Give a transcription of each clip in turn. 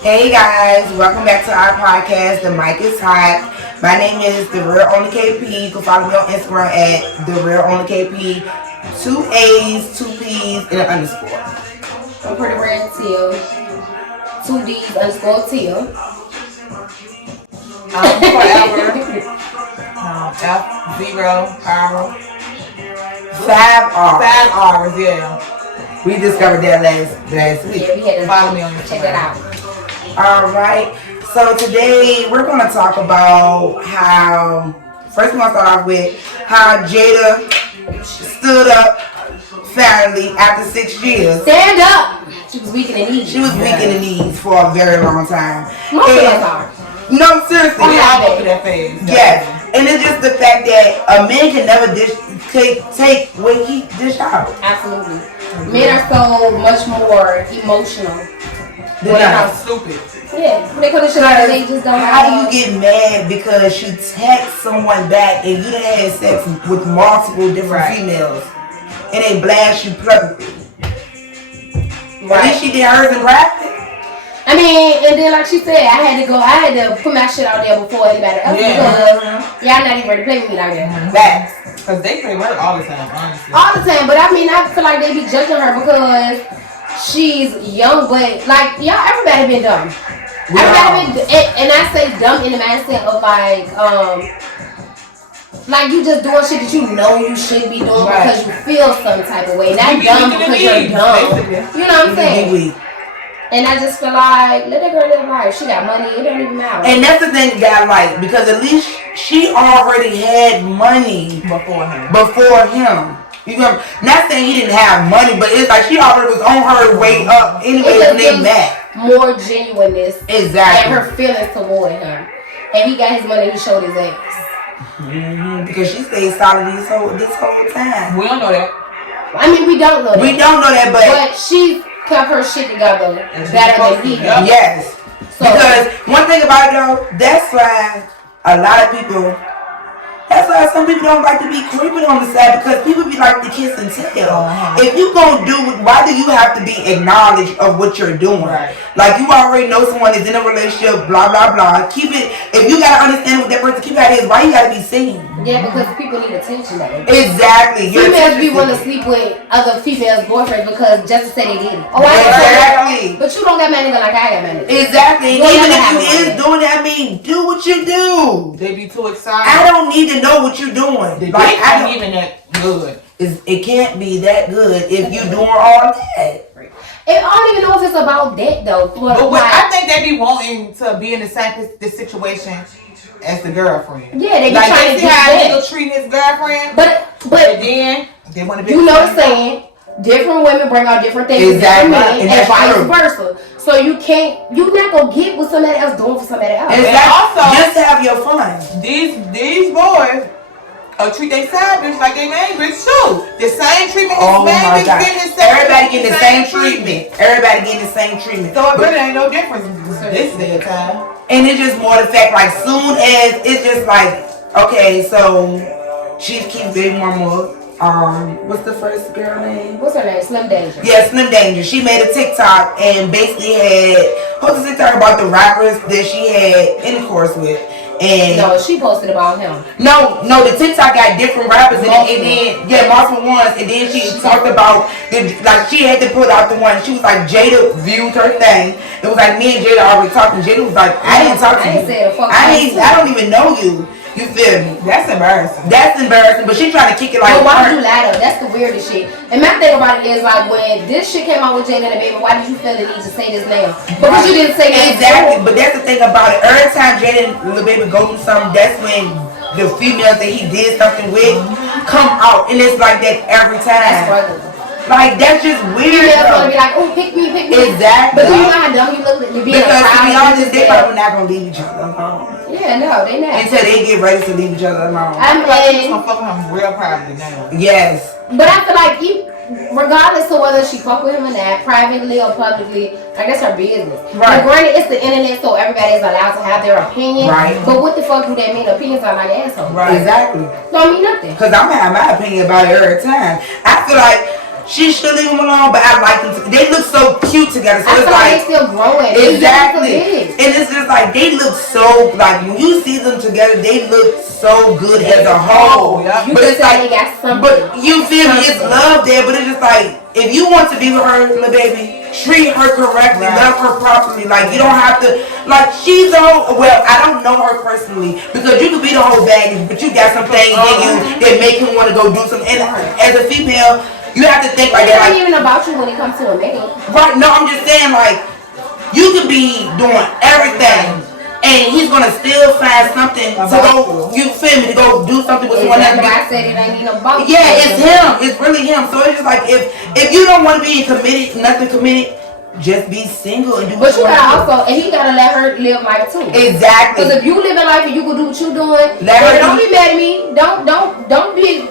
Hey guys, welcome back to our podcast, The Mic is Hot. My name is The Real Only KP. You can follow me on Instagram at The Real Only KP. 2 A's, 2 P's, and an underscore. I'm Pretty Red Teal. 2D's underscore Teal. Forever. F0 Power. 5 R's. 5 R's, yeah. We discovered that last week. Yeah, we had to Follow me on Instagram. check that out. Alright, so today we're going to talk about how, first we're going to start off with how Jada stood up finally after 6 years. Stand up! She was weak in the knees. She was weak in the knees for a very long time. Most of us are. No, seriously. We all go through that phase. Yes, and it's just the fact that a man can never take what he dish out. Absolutely. Men are so much more emotional. How stupid. Yeah, when they come to shit like that, they just don't How do you get mad because you text someone back and you done had sex with multiple different females and they blast you publicly? At least she did hers in private. I mean, and then like she said, I had to put my shit out there before anybody else because y'all not even ready to play with me like that. Facts. Because they play with her all the time, honestly. All the time, but I mean, I feel like they be judging her because she's young, but like y'all, everybody been dumb. Everybody been, and I say dumb in the mindset of like you just doing shit that you know you should be doing because you feel some type of way. Not dumb because you're dumb. You know what I'm saying? And I just feel like, let that girl live life. She got money. It don't even matter. And that's the thing God like, because at least she already had money before him. You know, not saying he didn't have money, but it's like she already was on her way up anyway when they met. More genuineness. Exactly. And her feelings toward him. And he got his money, he showed his ass. Mm-hmm. Because she stayed solid this whole time. We don't know that. I mean, we don't know that. We don't know that, but she kept her shit together better than he did. Yes. So, because one thing about it though, that's why some people don't like to be creeping on the side because people be like to kiss and tell. If you gonna do it, why do you have to be acknowledged of what you're doing? Right. Like you already know someone is in a relationship, blah blah blah. Keep it. If you gotta understand what that person keep out is, why you gotta be seen? Yeah, because people need attention though. Exactly. Females be want to sleep with other females' boyfriends because just to say they did it. Oh, exactly. But you don't got money like I got money. Exactly. Even if you is doing that, I mean, do what you do. They be too excited. I don't need to know what you're doing. The dick ain't even that good. It can't be that good if you doing all that. I don't even know if it's about that though. But I think they be wanting to be in the same situation as the girlfriend. Yeah, they be like trying to see how nigga treat his girlfriend. But then they want to be. You know what I'm saying? Different women bring out different things exactly. different men, and vice versa. So you're not gonna get what somebody else doing for somebody else. And also, just to have your fun. These boys treat their side bitch like they main bitch too. The same treatment his main bitch getting his side. Everybody getting the same treatment. Everybody getting the same treatment. So it really ain't no difference this day of time. And it's just more the fact, like, soon as it's just like, okay, so she keeps baby mama. What's the first girl name? What's her name? Slim Danger. Yeah, Slim Danger. She made a TikTok and basically posted a TikTok about the rappers that she had intercourse with. And no, she posted about him. No, the TikTok got different rappers and then multiple ones, and then she talked about she had to put out the one. She was like, Jada viewed her thing. It was like me and Jada already talking. Jada was like, I didn't talk to you. I don't even know you. You feel me? That's embarrassing. But she trying to kick it like. But why did you lie though? That's the weirdest shit. And my thing about it is like when this shit came out with Jada and the baby, why did you feel the need to say this now? Because you didn't say that. Exactly. But that's the thing about it. Every time Jada and the baby go through something, that's when the females that he did something with come out, and it's like that every time. That's regular. Like, that's just weird. Females gonna be like, oh, pick me. Exactly. But do you know how dumb you look? You being because to be honest, they probably not gonna leave each other alone. Yeah, no, they not. Until they get ready to leave each other alone. I mean, I'm fucking him real privately now. Yes. But I feel like regardless of whether she fuck with him or not, privately or publicly, I guess her business. Right. But granted, it's the internet, so everybody is allowed to have their opinion. Right. But what the fuck do that mean? Opinions are like assholes. Right. Exactly. Don't mean nothing. Because I'm gonna have my opinion about it every time. I feel like she should leave them alone, but I like them. They look so cute together. So I it's feel like they still growing. exactly, and it's just like they look so like when you see them together, they look so good as a whole. You but it's like, they got something. but you feel me? It's love there, but it's just like if you want to be with her, little baby, treat her correctly, love her properly. Like you don't have to. Like she's the whole. Well, I don't know her personally because you could be the whole baggage, but you got some things in you that make him want to go do something. And as a female. You have to think like that. It's not even about you when it comes to a man. Right, no, I'm just saying like, you could be doing everything and he's gonna still find something to go, you feel me, to go do something with someone else. I said it ain't even about you. Yeah, it's him, it's really him. So it's just like, if you don't want to be committed, nothing committed, just be single and do what you want. But you gotta also, and he gotta let her live life too. Exactly. Because if you live in life and you can do what you doing, don't be mad at me. Don't be.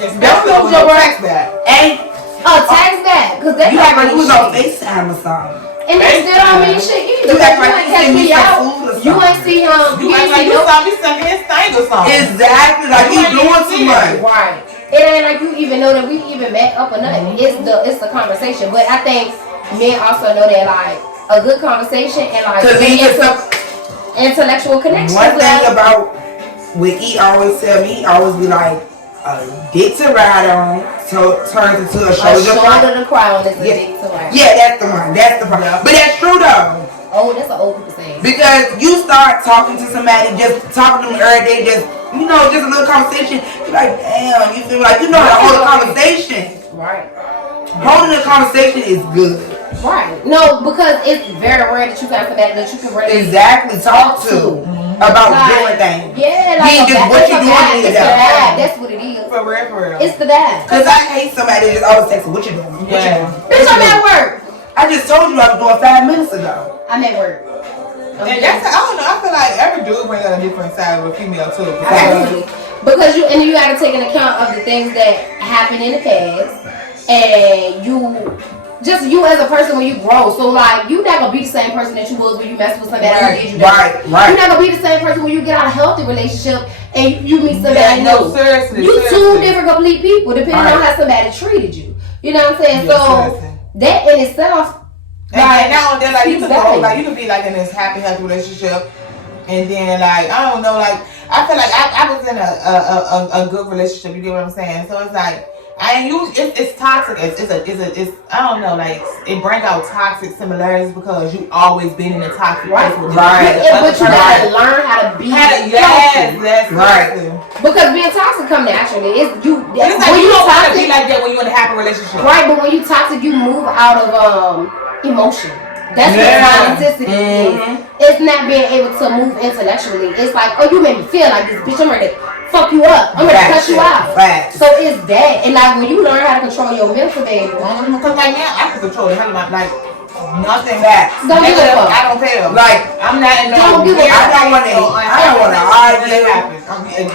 Don't hold your tax back. And tax back, cause they you act like you was on FaceTime or something. And they still don't mean shit either. You act like you ain't me out. You ain't see him. You act like you saw me sucking his thing or something. Exactly, like you doing too much. Right. It ain't like you even know that we even met up or nothing. It's the conversation. But I think men also know that like a good conversation and like intellectual connection. One thing about what he always tell me, he always be like, dick to ride on, so turns into a shoulder to cry on is a dick to ride. Yeah, that's the one. That's the one. But that's true though. Oh, that's an old people saying. Because you start talking to somebody, just talking to them every day, just just a little conversation. You're like, damn, you feel like you know how to hold a conversation. Right. Holding a conversation is good. Right. No, because it's very rare that you got somebody that you can really talk to. About doing things. Yeah, like just what you doing. That's what it is. For real. It's the dad. Cause I hate somebody that just always texting, what you doing? What you doing? Bitch, I'm at work. I just told you I was doing 5 minutes ago. I'm at work. And that's, I don't know, I feel like every dude brings out a different side of a female too. Absolutely. Because you gotta take an account of the things that happened in the past, and you as a person when you grow. So like you not gonna be the same person that you was when you messed with somebody who did you that. Right. You're not gonna be the same person when you get out of a healthy relationship and you meet somebody new. Seriously. You two different complete people depending on how somebody treated you. You know what I'm saying? That in itself. And now and then like you could be like in this happy, healthy relationship, and then like I don't know, like I feel like I was in a good relationship. You get what I'm saying? So it's like. It's toxic. It's I don't know, like it brings out toxic similarities because you always been in a toxic place with but you gotta learn how to be yes, right. Because being toxic come naturally. It's like you don't want to be like that when you're in a happy relationship. Right, but when you toxic you move out of emotion. That's what toxicity is. It's not being able to move intellectually. It's like, oh, you made me feel like this, bitch. I'm ready to fuck you up. I'm ready to cut you out. So it's that. And like when you learn how to control your mental, baby. Because like now I can control the hell of my nothing back. Don't give a fuck. I don't care. Like I'm not in I don't want to argue.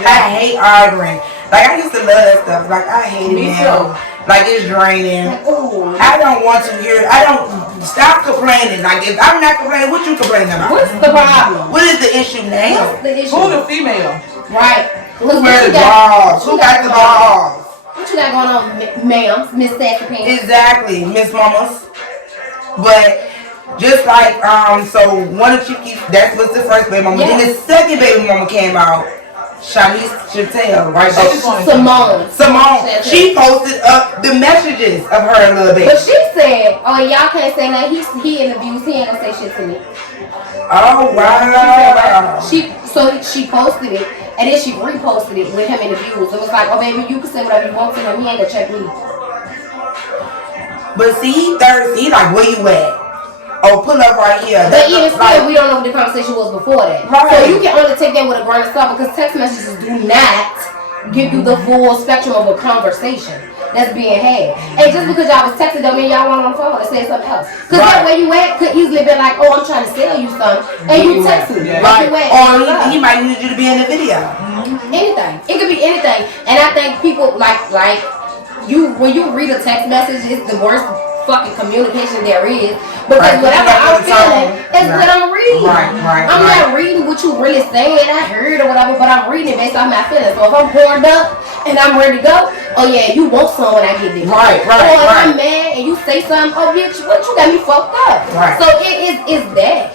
I hate arguing. Like I used to love that stuff. Like I hate it now. Like it's draining. I don't want to hear. I don't stop complaining. Like if I'm not complaining, what you complaining about? What's the problem? What is the issue now? What's the issue? Who the female? Right. Who wears the balls? Who got the balls? What you got going on, ma'am? Miss Sassy Pants? Exactly, Miss Mamas. But just like so one of Chiquis, that was the first baby mama. Then the second baby mama came out. Shanice Chantel, right? Simone. She posted up the messages of her and little baby. But she said, "Oh, y'all can't say that. He in the views. He ain't gonna say shit to me." Oh wow! She posted it and then she reposted it with him in the views. It was like, "Oh, baby, you can say whatever you want to him. He ain't gonna check me." But see, he thirsty. He like, where you at? Oh, pull up right here. But even still, we don't know what the conversation was before that. Right. So you can only take that with a grain of salt because text messages do not give you the full spectrum of a conversation that's being had. And just because y'all was texting don't mean y'all want on the phone and say something else. Because that way you at could easily be like, oh, I'm trying to sell you something. And you text me. Right. Or he might need you to be in the video. Anything. It could be anything. And I think people like you, when you read a text message, it's the worst fucking communication there is. Because whatever I'm feeling is what I'm reading. Right. I'm not reading what you really saying. I heard or whatever, but I'm reading it based on my feelings. So if I'm poured up and I'm ready to go, oh yeah, you want some when I get there. Right. Or if I'm mad and you say something, oh bitch, what you got me fucked up. Right. So it's that.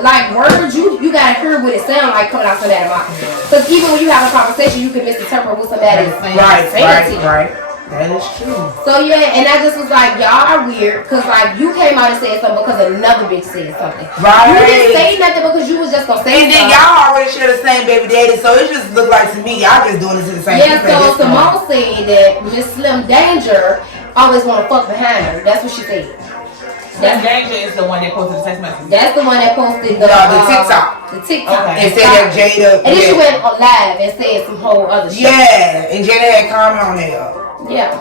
Like words, you gotta hear what it sounds like coming out somebody's mouth. Because even when you have a conversation, you can misinterpret what somebody is saying. Right. That is true. So yeah, and I just was like, y'all are weird, because like you came out and said something because another bitch said something. Right. You didn't say nothing because you was just gonna say something. And then y'all already share the same baby daddy, so it just looked like to me, y'all just doing it to the same people. Yeah, so Simone said that Miss Slim Danger always wanna fuck behind her. That's what she said. Slim Danger is the one that posted the text message. That's the one that posted the TikTok. The TikTok. Okay. And said that Jada. And then she went live and said some whole other shit. Yeah, and Jada had comment on it. Yeah.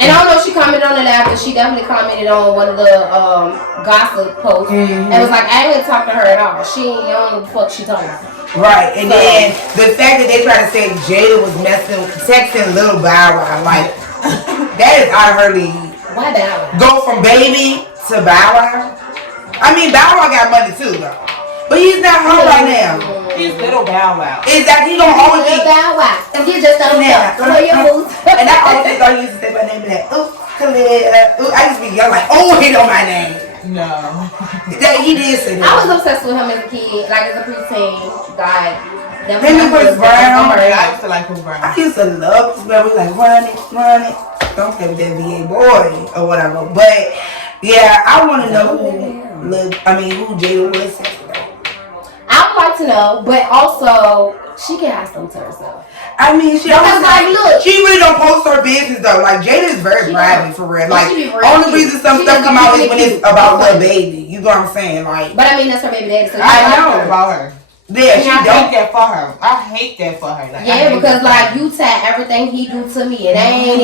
And I don't know if she commented on the live, but she definitely commented on one of the gossip posts. And was like, I ain't gonna talk to her at all. She ain't know what the fuck she talking about. Right, and then the fact that they try to say Jada was texting Lil Bow Wow, like, that is out of her league. Why Bow Wow? Go from baby to Bow Wow. I mean, Bow Wow got money too, though. But he's not home right now. He's Little Bow Wow. Is that he gonna always be Bow Wow? And he just don't know. And I always thought he used to say my name like, ooh, Khalid. Ooh, I used to be young like, oh, he know my name. No. He did say that. I was obsessed with him as a kid, like as a preteen. Like, him and Chris Brown. I used to like Chris Brown. I used to love Chris Brown. We like, run it. Don't play with that VA boy or whatever. But yeah, I want to know who Jada was. I would like to know, but also she can have some to herself. I mean, she really don't post her business though. Like Jada is very private for real. Like only reason some stuff come out is when it's about her baby. You know what I'm saying? Like, but I mean that's her baby daddy. So I know about her. Yeah, she don't. I hate that for her. I hate that for her. Like, yeah, because like you tie everything he do to me, and I ain't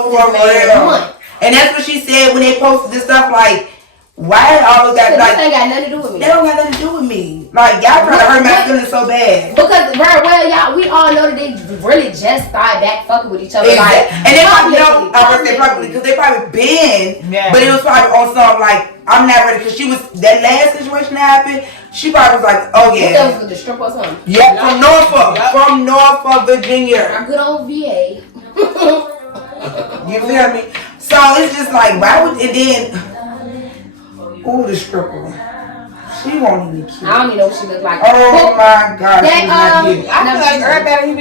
for real. And that's what she said when they posted this stuff. Like, why all of that? Like, this ain't got nothing to do with me. They don't got nothing to do with me. Like, y'all trying to hurt my feelings so bad. Because y'all, we all know that they really just started back fucking with each other. Exactly. Like, and they probably know. I would say probably because they probably been. Yeah. But it was probably on some like I'm not ready because she was that last situation that happened. She probably was like, oh yeah. That was with the strip or something. Yeah, from Norfolk, from Norfolk, Virginia. Our good old VA. You feel me? So it's just like why would and then. Ooh, the stripper. She won't even cute. I don't even know what she look like. Oh my God. That, I feel like everybody he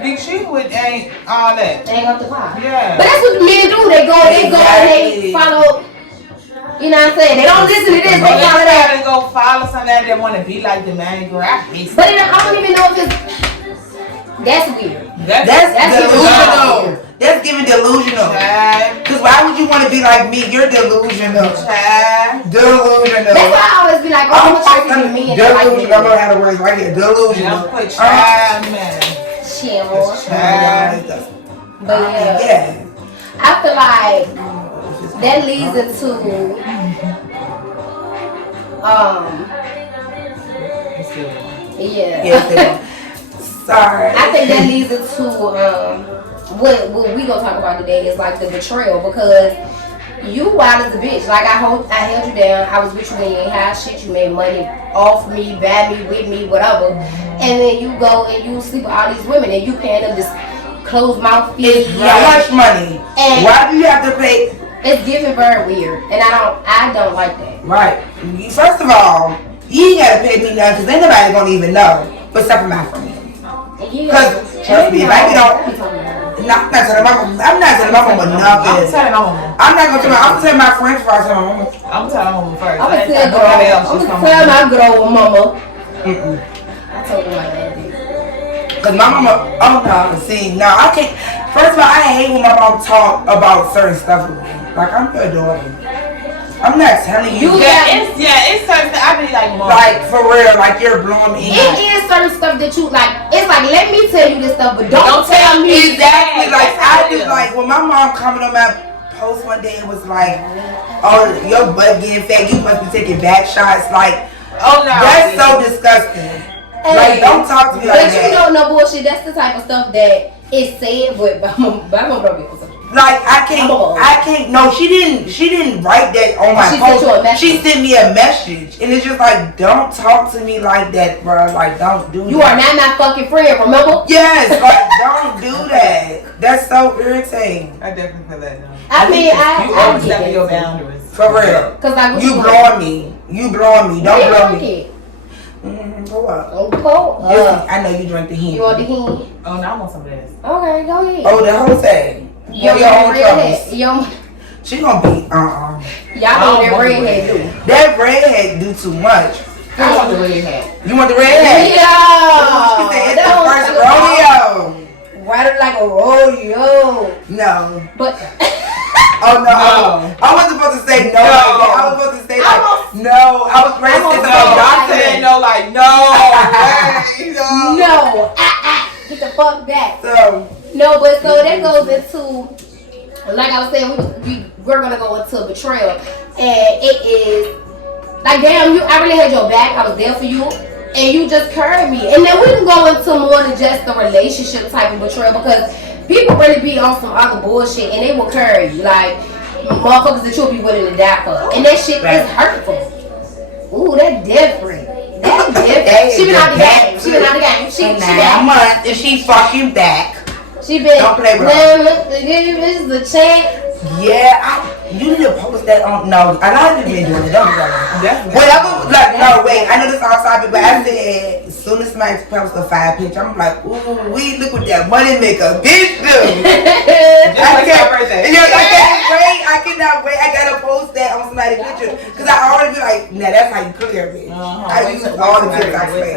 be cheap with ain't all that. They ain't up the pie. Yeah. But that's what men do. They go and they follow. You know what I'm saying? They don't listen to this. They follow that. They go follow somebody that want to be like the man girl. I hate. But I don't even know if it's. That's weird. That's delusional. That's giving delusional. Because why would you want to be like me? You're delusional. Delusional. That's why I always be like, oh, I'm me. Delusional. I don't know how to words right here. Delusional. Put child, man. Chill. But yeah. I feel like that leads into yeah. Sorry. I think that leads into what we gonna talk about today is like the betrayal, because you wild as a bitch. Like I held you down. I was with you when you ain't had shit. You made money off me, bad me, with me, whatever. And then you go and you sleep with all these women and you paying them this closed mouth fee. How much money? And why do you have to pay? It's giving very weird, and I don't like that. Right. First of all, you ain't gotta pay me nothing because ain't nobody gonna even know, but except for my friend. Because trust me, if I get on. I'm not telling my mama nothing. I'm not gonna tell I'm telling my friends first. I'm telling mama first. I'm gonna tell my good old mama. I told her like that. Cause my mama, oh no, see, no, I can't. First of all, I hate when my mom talk about certain stuff with me. Like I'm your daughter. I'm not telling you. It's certain. I be like, Mom. Like for real, like you're blowing me. It is certain stuff that you like. It's like let me tell you this stuff, but don't tell me. Exactly. Like I just like when my mom commented on my post one day, it was like, "Oh, your butt getting fat. You must be taking back shots." Like, oh no, that's so disgusting. Hey, like don't talk to me like that. But you know, no bullshit. That's the type of stuff that is said, but I'm gonna Like I can't. No, she didn't write that on my post. She sent me a message, and it's just like, don't talk to me like that, bro. Like, don't do. You are not my fucking friend, remember? Yes, like don't do that. That's so irritating. I definitely feel that. I mean, you overstepping your boundaries for real. Cause like you blowing me. You blowing me. Don't blow me. Go up. I know you drink the Henny. You want the Henny? Oh, no, I want some of this. Okay, go ahead. Oh, the whole thing. Your redhead. She gonna be Y'all know that redhead do. That redhead do too much. I want the redhead. You want the redhead? Yeah. She said it's the first rodeo. Ride it like a rodeo. No. But. Oh no. I wasn't supposed to say no. I was supposed to say like no. I was ready to say no. I said no, like no. No. Get the fuck back. So. No, but so that goes into, like I was saying, we're gonna go into betrayal, and it is like, damn, I really had your back. I was there for you, and you just carried me. And then we can go into more than just the relationship type of betrayal, because people really be on some other bullshit, and they will carry you like motherfuckers that you'll be willing to die for, and that shit is hurtful. Ooh, that's different. That's different. She been out the game. She been out the game. She 9 months and she fucking back. She been. Don't play with her. This is the chat. Yeah, you need to post that on. No, a lot of people been doing it. Don't do that. Whatever. Like, no, wait. I know this off topic, but I said as soon as somebody posts a 5 picture, I'm like, ooh, look what that money maker bitch do. I can't wait. I cannot wait. I gotta post that on somebody's picture because I already be like, nah, that's how you clear it. I use all the pictures I say.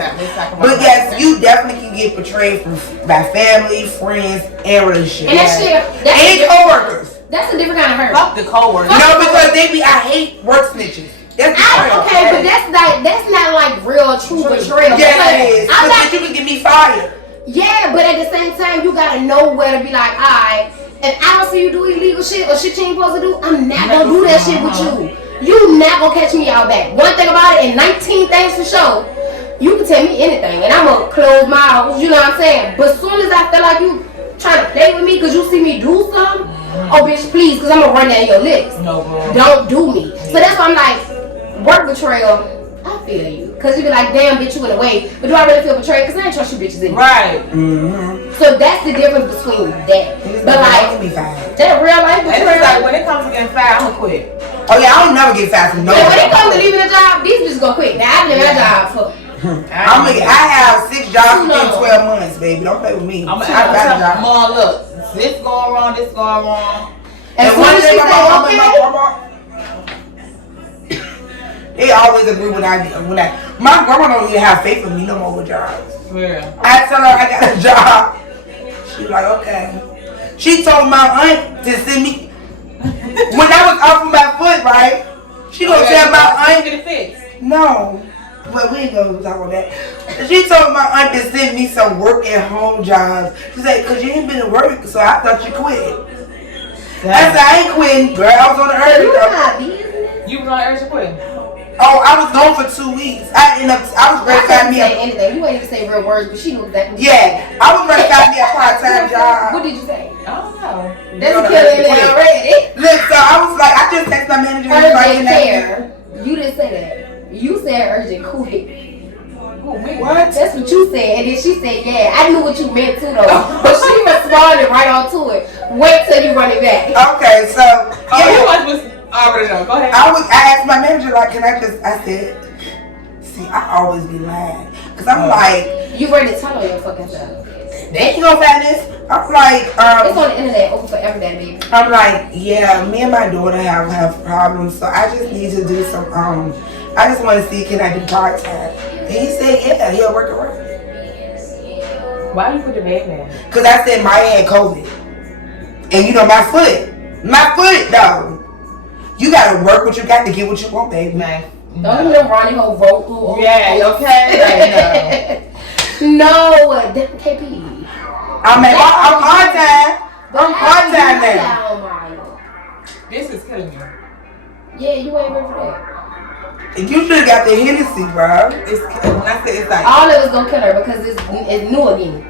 But yes, you definitely can get betrayed by family, friends, and relationships, and that shit, and coworkers. That's a different kind of hurt. Fuck the coworkers. No, because I hate work snitches. That's okay, but that's not like real true betrayal. Yeah, it is. Because you can get me fired. Yeah, but at the same time, you gotta know where to be like, alright, if I don't see you do illegal shit or shit you ain't supposed to do, I'm not gonna do that shit with you. You not gonna catch me out back. One thing about it, and 19 things to show, you can tell me anything, and I'm gonna close my eyes. You know what I'm saying? But as soon as I feel like you trying to play with me because you see me do something, oh bitch, please, because I'm gonna run down your lips. No, bro. Don't do me. So that's why I'm like, work betrayal, I feel you. Because you be like, damn, bitch, you went away. But do I really feel betrayed? Because I ain't trust you bitches anymore. Right. So that's the difference between that. But like, that real life betrayal. Like, when it comes to getting fired, I'm gonna quit. Oh yeah, I don't never get fired from nobody. When it comes to leaving a job, these bitches gonna quit. Now, I've been in my job for... I have 6 jobs in 12 months, baby. Don't play with me. I got a job. Mom, look, this going wrong, this going wrong. And one thing my grandma, they always agree when I my grandma don't even have faith in me no more with jobs. Yeah. I tell her I got a job. She's like, okay. She told my aunt to send me when I was off of my foot, right? She gonna tell my aunt get it fixed. No. But we ain't gonna talk about that. She told my aunt to send me some work at home jobs. She said, cause you ain't been to work, so I thought you quit. I said, I ain't quitting, girl. I was on the earth. You was on the earth to quit? Oh, I was gone for 2 weeks. I was ready to find me anything. You ain't even say real words, but she knew exactly. Yeah, I was ready to find me a part-time job. What did you say? I don't know. That's a killer in there already. Look, so I was like, I just texted my manager. Urgent care. You didn't say that. You said urgent quit. What? That's what you said, and then she said, yeah, I knew what you meant too though. But she responded right on to it. Wait till you run it back. Okay, so you was already done. Go ahead. I asked my manager, like, can I said, see, I always be lying. Cause I'm like, you ready to tell on your fucking self. They ain't gonna find this. I'm like, it's on the internet, open for every day, baby. I'm like, yeah, me and my daughter have problems, so I just need to do some, I just want to see, can I do part-time? And he said, yeah, he'll work around it. Why you put your bed there? Because I said Maya had COVID. And you know, my foot, though. You got to work what you got to get what you want, baby. Man. Don't you know Ronnie Ho vocal? Yeah, okay. No, KP. I'm part-time. I'm part-time now. This is killing me. Yeah, you ain't ready for that. You should have got the Hennessy, bro. When I say it's like all of it's gonna kill her because it's new again.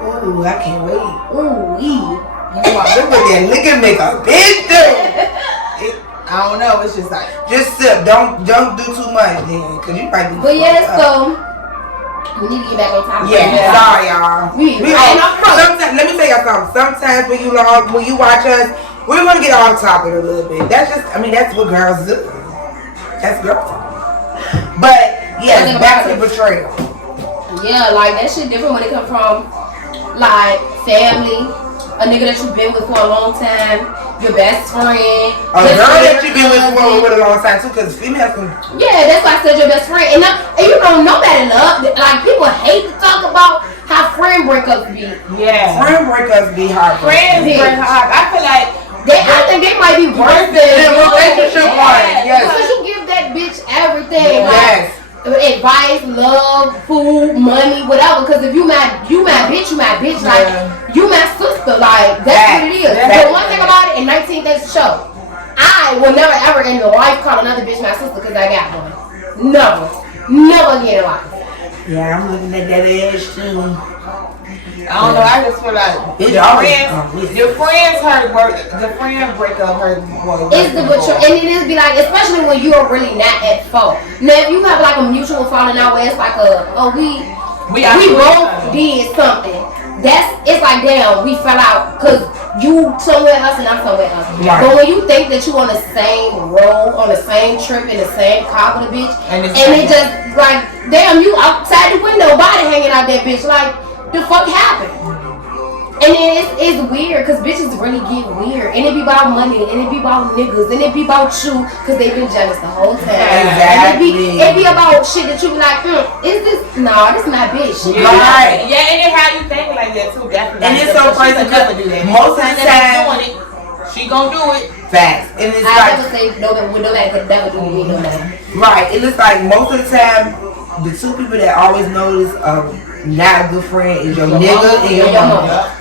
Ooh, I can't wait. Ooh, Look at make a bitch do. I don't know. It's just like sip. Don't do too much then, cause you might be. But yeah, so we need to get back on topic. Yeah, sorry y'all. Sometimes, let me tell y'all something. Sometimes when you watch us, we're gonna get off topic a little bit. That's that's what girls do. That's girls. But yeah, back to the betrayal. Yeah, like that shit different when it comes from like family, a nigga that you've been with for a long time. Your best friend. A girl that you've been with for a long time too, because females can. Yeah, that's why I said your best friend. And you know, nobody love. Like, people hate to talk about how friend breakups be. Yeah. Friend breakups be hard. Friends break hard. I feel like I think they might be worse than relationship one. Yes. Because you give that bitch everything. Yes. Advice, love, food, money, whatever. Because if you my bitch, like you my sister, like that's what it is. But one thing about it, in 19 days to show, I will never ever in your life call another bitch my sister because I got one. Never again in life. Yeah, I'm looking at that ass too. I don't know. I just feel like your friends hurt work. The friend breakup hurt more. It's the butcher, and it is be like, especially when you are really not at fault. Now, if you have like a mutual falling out where it's like we both did something. It's like, damn, we fell out because you somewhere else and I'm somewhere else. Right. But when you think that you on the same road, on the same trip, in the same car with a bitch, and it just like, damn, you outside the window, body hanging out that bitch, like, the fuck happened? And then it's weird because bitches really get weird. And it be about money, and it be about niggas, and it be about you because they been jealous the whole time. Exactly. And it be about shit that you be like, is this? No, this my bitch. Yeah. Right. Yeah, and then how you think like that too, definitely. And it's so crazy because most of the time, she gonna do it. Facts. And it's I never say nobody could never do me no matter. Right. And it's like most of the time, the two people that always notice not a good friend is your nigga and your mama.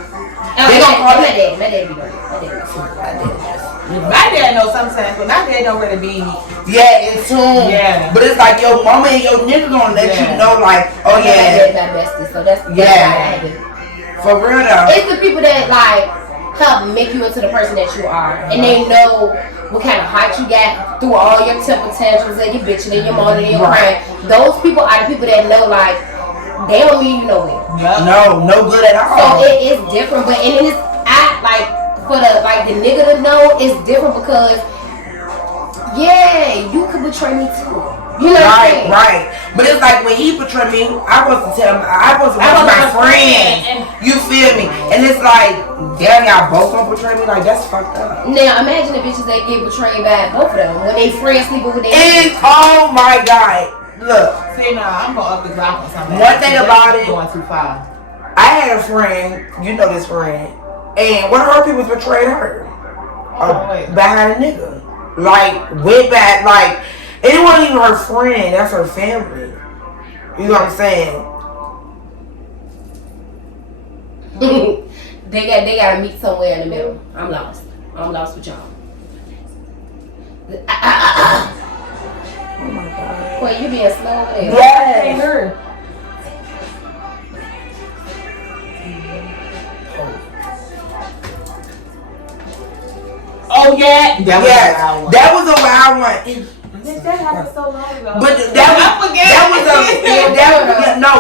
They don't call my dad. My dad be doing it. My dad knows sometimes, but my dad don't really be. Yeah, in tune. Yeah. But it's like your mama and your nigga gonna let you know, like, oh yeah. My dad my bestie, so that's why I have it. For real though. It's the people that like help make you into the person that you are, and they know what kind of heart you got through all your temper tantrums and your bitching and your moaning and your crying. Those people are the people that know, like, they don't leave you nowhere. No good at all. So it is different, but and it's for the nigga to know it's different because you could betray me too. You know what I'm saying? Right. But it's like when he betrayed me, I was to tell him I was my friend. You feel me? And it's like, damn, y'all both gonna betray me? Like, that's fucked up. Now imagine the bitches that get betrayed by both of them when they friends sleeping with their and oh my god. Look. See, I'm going up the block or something. One thing about it, going too far. I had a friend, you know this friend, and one of her people betrayed her. Behind a nigga. Like, way back, like, it wasn't even her friend, that's her family. You know what I'm saying? They gotta meet somewhere in the middle. I'm lost with y'all. Oh my god. Boy, you being slow over there. Yes. Oh yeah. That was a wild one. That happened so long ago. But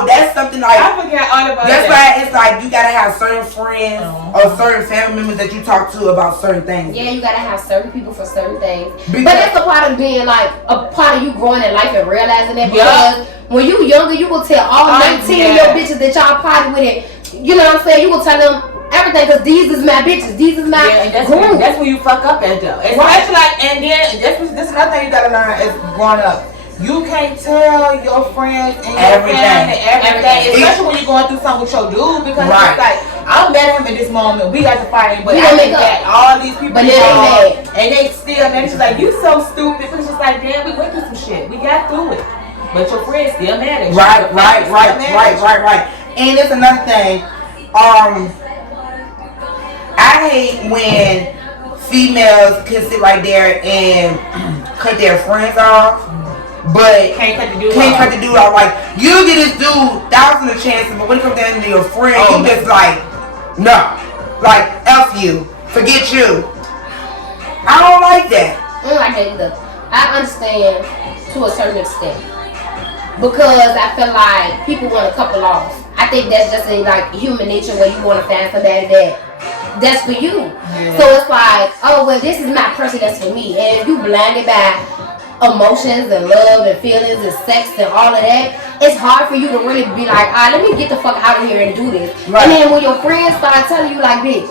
that's something like I forgot all about that's why it's like you gotta have certain friends or certain family members that you talk to about certain things. Yeah, you gotta have certain people for certain things. But that's a part of being like a part of you growing in life and realizing that because when you younger you will tell all 19 of your bitches that y'all party with it. You know what I'm saying? You will tell them everything because these is my bitches. These is my group. That's when you fuck up at though. Especially like, and then this is another thing you gotta learn is growing up. You can't tell your friends and your family everything. Especially when you're going through something with your dude because it's like, I'm mad at him at this moment. We got to fight him, but I think that all these people involved and they still and it's just like, you so stupid. It's just like, damn, we went through some shit. We got through it. But your friends still mad at you. Right. And there's another thing. I hate when females can sit right there and cut their friends off, but can't cut the dude off. Like, you get this dude thousands of chances, but when it comes down to your friend, you just like, no. Like, F you. Forget you. I don't like that. I don't like that either. I understand to a certain extent. Because I feel like people want to couple off. I think that's just in like human nature where you want to find somebody that's for you. Yeah. So it's like, oh well, this is my person that's for me. And if you blinded by emotions and love and feelings and sex and all of that, it's hard for you to really be like, alright, let me get the fuck out of here and do this. Right. And then when your friends start telling you like, bitch,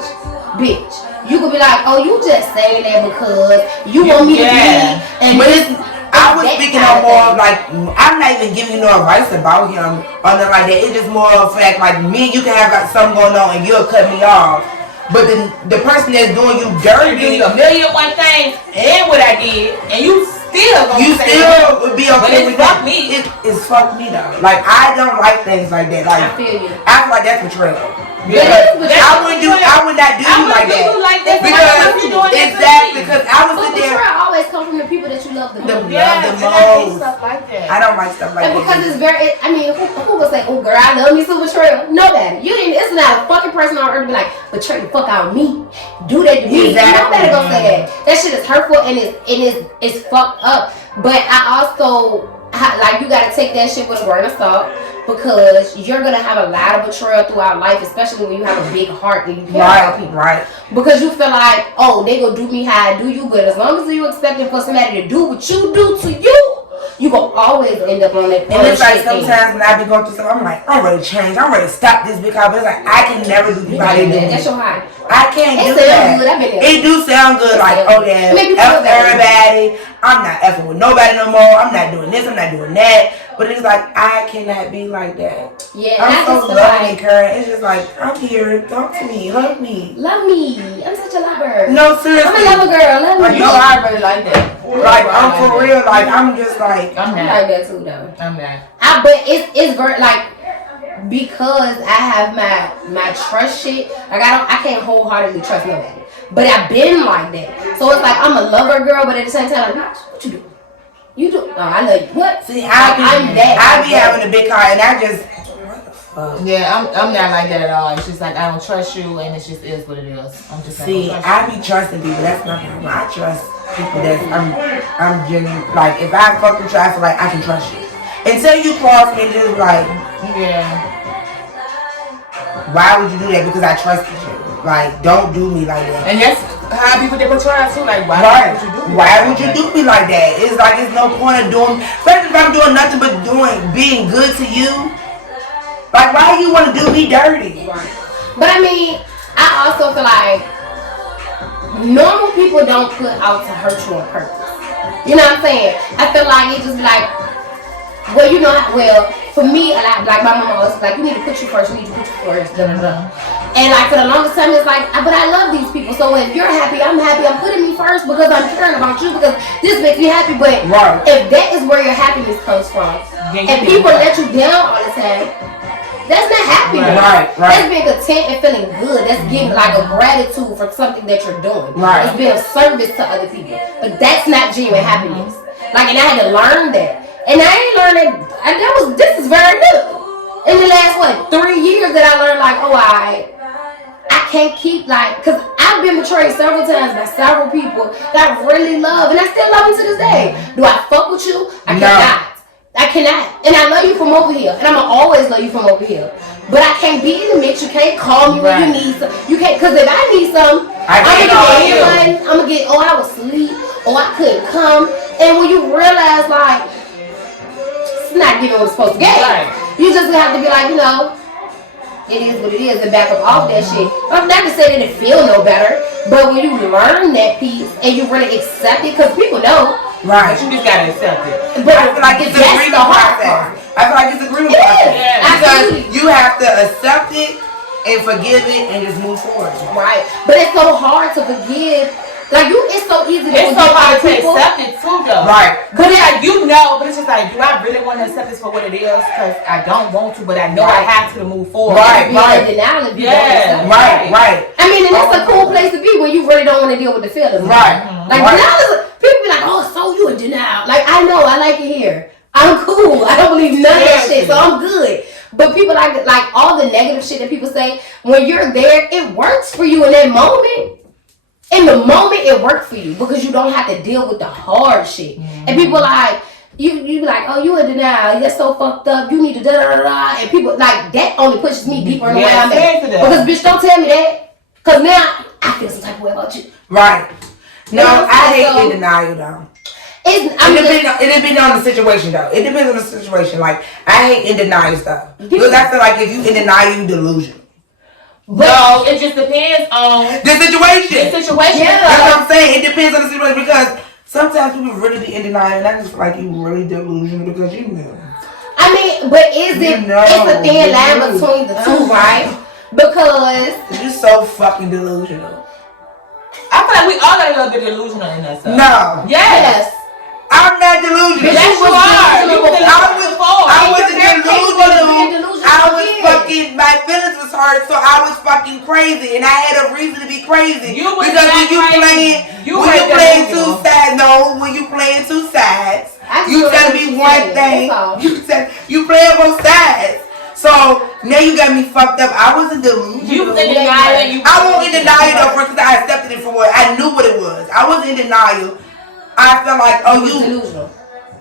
you could be like, oh, you just saying that because you want me to be. And but I was speaking on more of like, I'm not even giving you no advice about him or nothing like that. It's just more of a fact like me and you can have like something going on and you'll cut me off. But the person that's doing you dirty, doing a million one things and what I did, and you still would be okay with that. It's fuck me though. Like I don't like things like that. Like I feel you. I feel like that's betrayal. Yeah. I would not do you like that. Because I was in there. Betrayal always comes from the people that you love the most. Stuff like that. I don't like stuff like that. And because it's very, I mean, who would say, oh girl, I love me some betrayal? Nobody. It's not a fucking person on earth to be like, betray the fuck out of me. Do that to me. Exactly. Nobody gonna say that. That shit is hurtful and it's fucked up. But I also, like, you gotta take that shit with a grain of salt. Because you're gonna have a lot of betrayal throughout life, especially when you have a big heart and you care about people. Right. Because you feel like, oh, they gonna do me how I do you, but as long as you expecting for somebody to do what you do to you gonna always end up on that. And it's like sometimes when I be going through something, I'm like, I'm ready to change. I'm ready to stop this because it's like I can never do anybody do. That's your high. I can't do that. It do sound good, like, oh yeah, F everybody. I'm not effing with nobody no more. I'm not doing this. I'm not doing that. But it's like I cannot be like that. Yeah, I'm so loving and caring. It's just like I'm here. Talk to me. Hug me. Love me. I'm such a lover. No, seriously. I'm a lover girl. Love me. No, I really like that. Like I'm for real. Like I'm just like I'm like that too though. I'm not. But it's very like. Because I have my trust shit, like I can't wholeheartedly trust nobody. But I've been like that. So it's like I'm a lover girl, but at the same time, like, what you do? You do? Oh, I love you. What? See, I be having a big heart, and I just. What the fuck? Yeah, I'm not like that at all. It's just like I don't trust you, and it just is what it is. I'm just. See, I be trusting people. That's not problem. I trust people that I'm genuine. Like if I fuck with you, I feel like I can trust you. Until you cross me, just like. Yeah. Why would you do that? Because I trusted you. Like, don't do me like that. And that's how people get betrayed too. Like, why would you do me? Why would you do me like that? It's like it's no point of doing. Especially if I'm doing nothing but being good to you. Like, why do you want to do me dirty? Right. But I mean, I also feel like normal people don't put out to hurt you on purpose. You know what I'm saying? I feel like it just like. Well, you know, for me, like my mom always like, you need to put you first, And like for the longest time, it's like, but I love these people. So if you're happy, I'm happy. I'm putting me first because I'm caring about you because this makes me happy. But if that is where your happiness comes from, and people let you down all the time, that's not happiness. Right. That's being content and feeling good. That's giving like a gratitude for something that you're doing. Right. It's being of service to other people. But that's not genuine happiness. Like, and I had to learn that. And I ain't learning, and this is very new. In the last, 3 years that I learned, like, oh, I can't keep, like, because I've been betrayed several times by several people that I really love, and I still love them to this day. Do I fuck with you? I cannot. I cannot. And I love you from over here, and I'm going to always love you from over here. But I can't be in the mix. You can't call me when you need some. You can't, because if I need some, I'm going to get, oh, I was asleep, oh, I couldn't come. And when you realize, like, not giving what it's supposed to get. Right. You just have to be like, you know, it is what it is and back up off that shit. I'm not to say that it feel no better, but when you learn that piece and you really accept it, because people know. Right. But you just gotta accept it. But I feel like it's a agreement process. I feel like it's a agreement process. Yeah. Because you have to accept it and forgive it and just move forward. Right. But it's so hard to forgive. Like it's so easy to forgive other people. It's so hard to accept it too, though. Right. But it's like, you know, but it's just like, do I really want to accept this for what it is? Because I don't want to, but I know I have to move forward. Right. Right. I mean, and that's a cool place to be when you really don't want to deal with the feelings. Right. Like denial is, people be like, oh, so you a denial. Like I know, I like it here. I'm cool. I don't believe none of that shit, so I'm good. But people like all the negative shit that people say, when you're there, it works for you in that moment. In the moment, it worked for you because you don't have to deal with the hard shit. Mm-hmm. And people like, you be like, oh, you in denial. That's so fucked up. You need to da-da-da-da. And people, like, that only pushes me deeper in the way I'm at. Because, bitch, don't tell me that. Because now, I feel some type of way about you. Right. No, I hate in denial, though. It depends on the situation, though. It depends on the situation. Like, I hate in denial stuff. Because I feel like if you in denial, you delusional. No, it just depends on the situation. Yeah. That's what I'm saying. It depends on the situation because sometimes people really be in denial and I just feel like you really delusional because you know. I mean, but it's a thin line between the two, right? Because you're so fucking delusional. I feel like we all got a little bit delusional in us. No. Yes. I'm not delusional. Yes, you are. I wasn't delusional. I was fucking, my feelings was hurt, so I was fucking crazy, and I had a reason to be crazy. Because when you playing two sides, when you playing two sides, you tell me one thing. You playing both sides. So now you got me fucked up. I wasn't delusional. You was in denial. I wasn't in denial though, because I accepted it for what I knew what it was. I wasn't in denial. I felt like, delusional.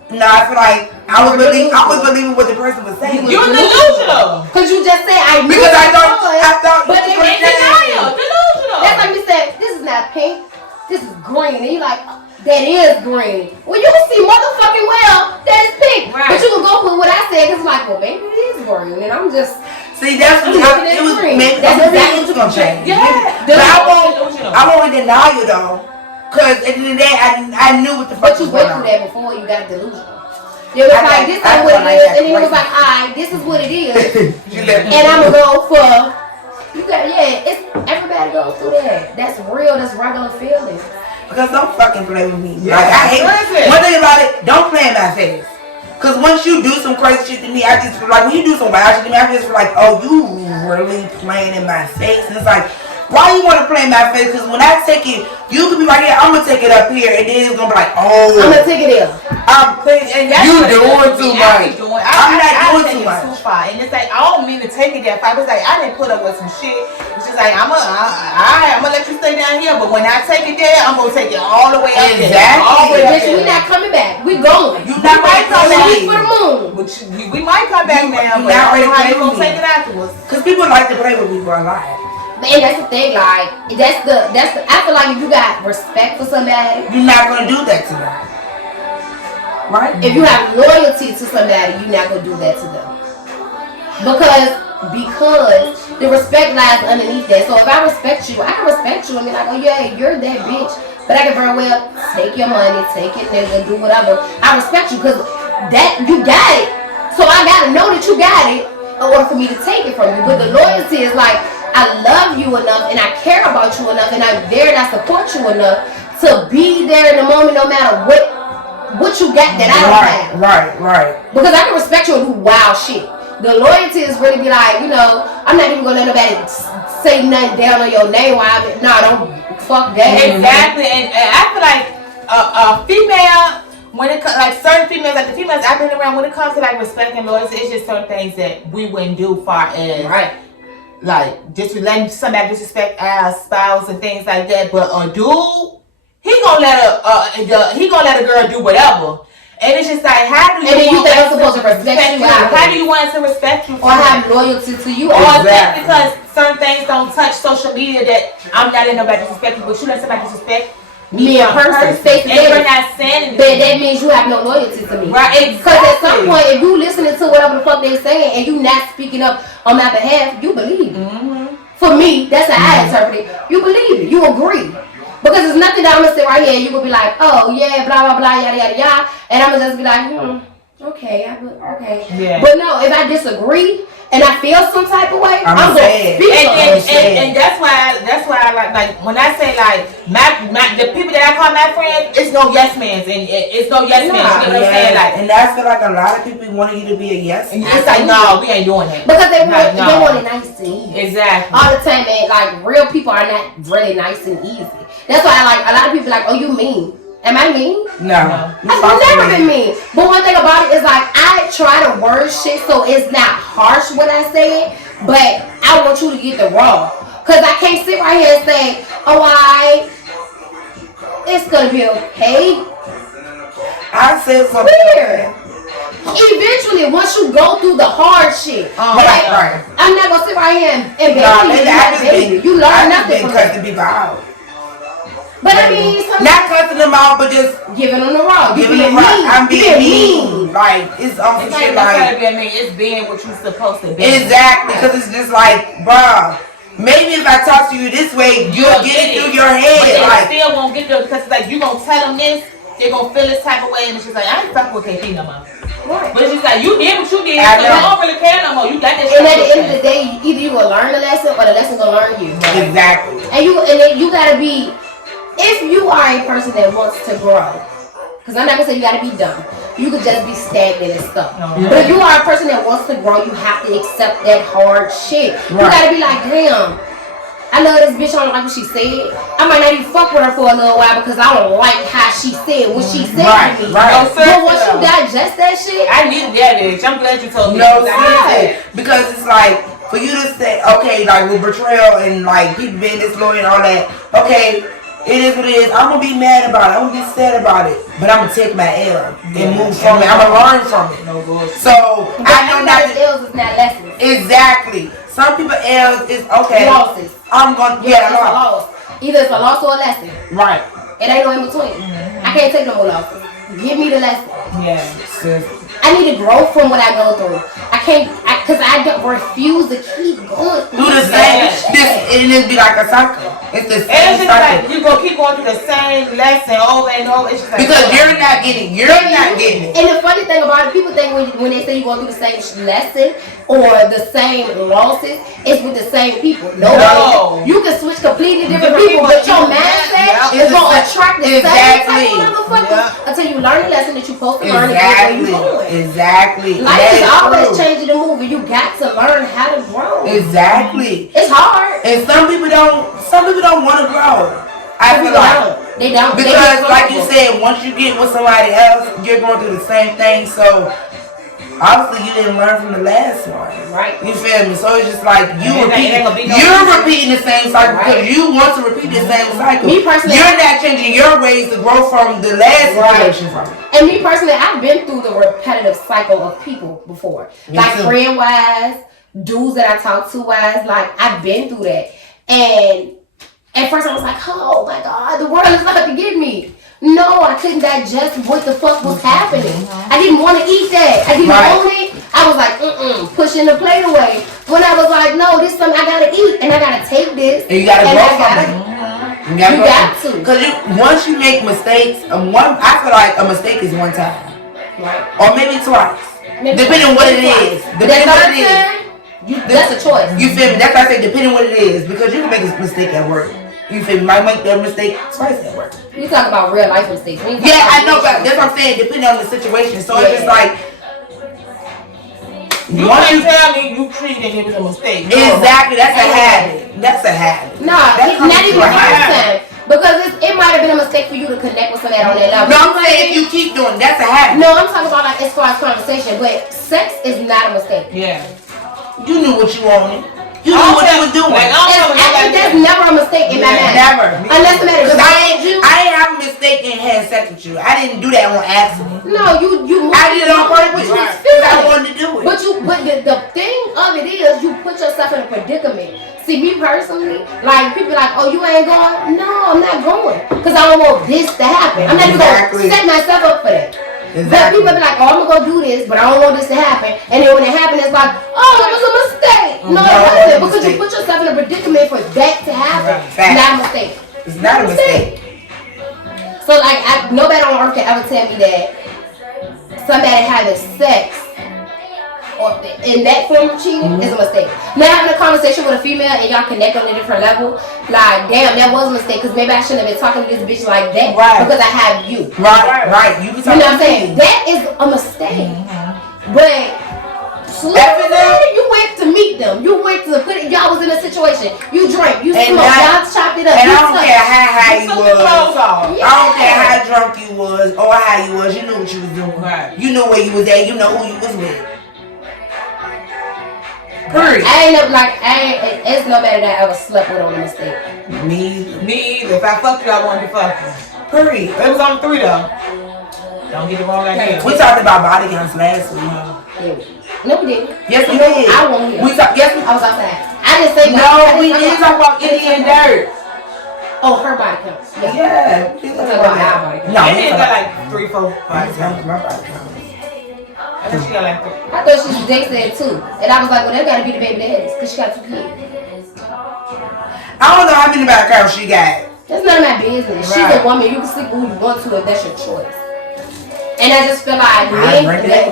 No, I feel like I was believing what the person was saying. You're delusional. Because you just said I knew. Because I thought. But you're in denial. Delusional. That's like you said, this is not pink. This is green. And you're like, that is green. Well, you can see motherfucking well that is pink. Right. But you can go with what I said. It's like, well, baby, it is green. And I'm just. See, that's what it was meant. That's exactly what you're going to change. Yeah. But I won't deny you, though. Because at the end of the day, I knew what the fuck was going on. But you went through that before you got delusional. It was like, this is what it is. And he was like, alright, this is what it is. And I'm going to go for, everybody goes through that. That's real, that's regular feelings. Because don't fucking play with me. Like, I hate one thing about it, don't play in my face. Because once you do some crazy shit to me, I just feel like, when you do some wild shit to me, I just feel like, oh, you really playing in my face. And it's like, why you want to play in my face? Because when I take it, you could be right here, I'm going to take it up here, and then it's going to be like, oh. I'm going to take it there. You doing too much. I'm not doing too much. Too far. And it's like, I don't mean to take it that far. It's like, I didn't put up with some shit. It's just like, I'm going to let you stay down here, but when I take it there, I'm going to take it all the way up there. Exactly. Bitch, we not coming back. We going. You not ready to come back. We for the moon. We might come back now, but I don't know how you going to take it afterwards. Because people like to play with people a lot. And that's the thing, like, that's the I feel like if you got respect for somebody, you're not gonna do that to them. Right? If you have loyalty to somebody, you're not gonna do that to them. Because the respect lies underneath that. So if I respect you, I can respect you and be like, oh yeah, you're that bitch. But I can very well take your money, take it, nigga, do whatever. I respect you because that you got it. So I gotta know that you got it in order for me to take it from you. But the loyalty is like, I love you enough and I care about you enough and I'm there and I support you enough to be there in the moment no matter what you got that I don't have. Right. Because I can respect you and do wild shit. The loyalty is really be like, I'm not even going to let nobody say nothing down on your name while don't fuck that. Exactly. And I feel like a female, when it comes, like certain females, like the females I've been around, when it comes to like respect and loyalty, it's just certain things that we wouldn't do far as. Right. Like, just letting somebody disrespect our spouse and things like that. But a dude, he gonna let a girl do whatever. And it's just like, how do you think I'm supposed to respect you? How do you want us to respect you? Or have loyalty to you? Or exactly. Because certain things don't touch social media that I'm not in nobody disrespect you, but you let somebody disrespect me in person, face to face. And you're not saying anything. That means you have no loyalty to me. Right, exactly. Because at some point, if you listening to whatever the fuck they saying and you not speaking up on my behalf, you believe it. Mm-hmm. For me, that's how I interpret it. You believe it. You agree. Because there's nothing that I'm going to sit right here and you will be like, oh, yeah, blah, blah, blah, yada, yada, yada. And I'm going to just be like, okay. Yeah. But no, if I disagree and I feel some type of way, I'm going to speak up. And that's why I like when I say like the people that I call my friends, it's no yes mans and it's no yes mans. You know what I'm saying? Like, and that's feel like a lot of people want you to be a yes man. It's like, no, we ain't doing that. Because they want it nice and easy. Exactly. All the time, man, like real people are not really nice and easy. That's why I like a lot of people like, oh, you mean? Am I mean? No. I've never been mean. But one thing about it is like I try to word shit so it's not harsh when I say it, but I want you to get the raw. Cause I can't sit right here and say, oh, it's gonna be okay. I said something. Weird. Eventually, once you go through the hard shit, right. I'm not gonna sit right here and baby you learn nothing from cussing people out. But I mean, not cussing them out, but just giving them the raw. Giving them raw. I'm being mean. Like it's on some shit. Like it's being what you're supposed to be. Exactly, because it's just like, bruh. Maybe if I talk to you this way, you'll get it through your head. But they like, still won't get there because it's like you gonna tell them this, they're gonna feel this type of way, and it's just like I ain't fucking with KP no more. Right. But it's just like you did what you did, so you don't really care no more. You got this. And at the end of the day, either you gonna learn the lesson or the lesson gonna learn you. Right? Exactly. And then you gotta be, if you are a person that wants to grow, because I'm not gonna say you gotta be dumb. You could just be stagnant and stuff. Mm-hmm. But if you are a person that wants to grow, you have to accept that hard shit. Right. You gotta be like, damn, I love this bitch, I don't like what she said. I might not even fuck with her for a little while because I don't like how she said what she said to me. Right. But once you digest that shit, I needed that bitch. I'm glad you told me. No, seriously. Because it's like, for you to say, okay, like with betrayal and like people being disloyal and all that, okay, it is what it is. I'm gonna be mad about it. I'm gonna get sad about it. But I'm gonna take my L and move from it. I'm gonna learn from it. No bullshit. So I know not L's is not lessons. Exactly. Some people L's is okay. Losses. I'm gonna it's a loss. Either it's a loss or a lesson. Right. It ain't no in between. I can't take no more losses. Give me the lesson. Yeah. I need to grow from what I go through. I can't, because I don't refuse to keep going through the same. And it be like a cycle. It's the same cycle. Like you gonna keep going through the same lesson over and over. It's just like, because you're not getting it. And the funny thing about it, people think when they say you're going through the same lesson or the same losses, it's with the same people. No. You can switch completely different people, but your mindset is gonna attract the same type of motherfuckers until you learn the lesson that you're supposed to learn and get where you going. Exactly. Life is always changing and moving. You got to learn how to grow. Exactly. It's hard. And some people don't want to grow. I feel like they don't. Because like you said, once you get with somebody else, you're going through the same thing. So obviously you didn't learn from the last one. Right. You feel me? So it's just like you're repeating the same cycle because you want to repeat the same cycle. Me personally, you're not changing your ways to grow from the last situation from it. And me personally, I've been through the repetitive cycle of people before. Like friend wise, dudes that I talk to wise, like I've been through that. And at first I was like, oh my God, the world is about to get me. No, I couldn't digest what the fuck was happening. I didn't want to eat that. I didn't want it. I was like, pushing the plate away. When I was like, no, this is something I gotta eat and I gotta take this. And you gotta go from it. You got to. Because once you make mistakes, I feel like a mistake is one time. Right. Or maybe twice. Depending on what it is. Depending on what it is. That's a choice. You feel me? That's why I say depending on what it is. Because you can make a mistake at work. You feel me? Might make that mistake twice at work. You talk about real life mistakes. Yeah, I know, but that's what I'm saying. Depending on the situation. So it's just like you can't tell me you treated it as a mistake. No. Exactly. That's a habit. That's a habit. No, it's not even the first time. Because it might have been a mistake for you to connect with somebody on that level. No, I'm saying if you keep doing that's a habit. No, I'm talking about like as far as conversation, but sex is not a mistake. Yeah. You knew what you wanted. You knew what you was doing. Like, that's never a mistake in my mind. Never. Unless the matter I ain't have a mistake and had sex with you. I didn't do that on accident. No, you I did it on purpose. I wanted to do it. But the thing of it is you put yourself in a predicament. See, me personally, like people like, oh, you ain't going? No, I'm not going. Because I don't want this to happen. I'm not even going to set myself up for that. Exactly. But people be like, oh, I'm going to go do this, but I don't want this to happen. And then when it happens, it's like, oh, it was a mistake. No, it wasn't. Because you put yourself in a predicament for that to happen. Right. Not a mistake. It's not a mistake. So, like, nobody on earth can ever tell me that somebody having sex or in that form of cheating is a mistake. Now having a conversation with a female and y'all connect on a different level, like damn, that was a mistake because maybe I shouldn't have been talking to this bitch like that because I have you. Right. You know what I'm saying? That is a mistake. But slowly you wait to meet them. him. You went to put it. Y'all was in a situation. You drank. You smoked. Y'all chopped it up. And I don't care how high you was. Yeah. I don't care how drunk you was or how you was. You knew what you was doing. Right. You knew where you was at. You know who you was with. Period. It's nobody that I ever slept with on a mistake. Me either. If I fucked you, I wanted to fuck you. Period. It was on 3 though. Don't get it wrong like that. We talked about body counts last week. Yeah. No, we didn't. Yes, we did. I won't hear. I was outside. I didn't say no. We didn't talk about Indian dirt. Oh, her body count. Yeah. We talking about our body count. No, I didn't got like 3, 4 body counts. My body count. I think she got like 3. I thought they said 2. And I was like, well, that gotta be the baby daddies. Because she got 2 kids. I don't know how many body counts she got. That's none of my business. She's a woman. You can sleep with who you want to if that's your choice. And I just feel like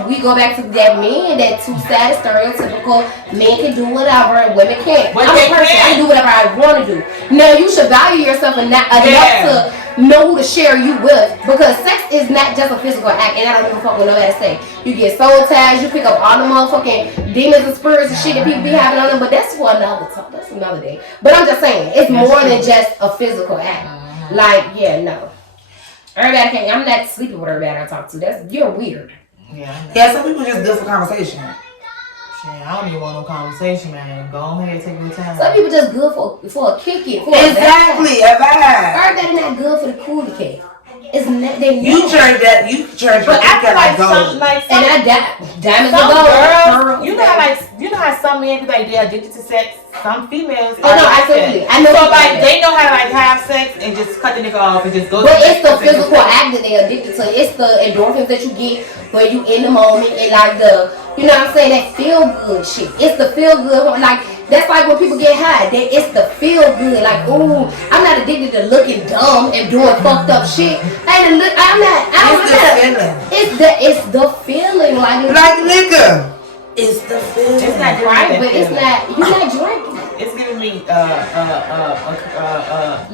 we go back to that men, that two-sided stereotypical men can do whatever and women can't. But I'm a person. I can do whatever I want to do. Now you should value yourself enough to know who to share you with, because sex is not just a physical act, and I don't give a fuck what nobody say. You get soul ties, you pick up all the motherfucking demons and spirits and shit that people be having on them, but that's for another talk. That's another day. But I'm just saying, it's more than just a physical act. Like, no. Everybody can't. I'm not sleeping with everybody I talk to. You're weird. Yeah. Some people just good for conversation. I don't even want no conversation, man. Go ahead, take your time. Some people just good for a kick it. Exactly, a vibe. Everybody not good for the coolie cake. It's not. You church that. You church. But I feel like gold. And I diamonds some are girls. gold. You know how some men be like they're addicted to sex. Some females. Oh no, absolutely. I know. So like they know how to like have sex and just cut the nigga off and just go. But it's the physical act that they addicted to. It's the endorphins that you get when you in the moment and like the, you know what I'm saying, that feel good shit. It's the feel good, like that's like when people get high. It's the feel good. Like, ooh, I'm not addicted to looking dumb and doing fucked up shit. I'm not. It's the feeling. Like liquor. It's the feeling. It's not right, but it's not. You're not drinking. It's giving me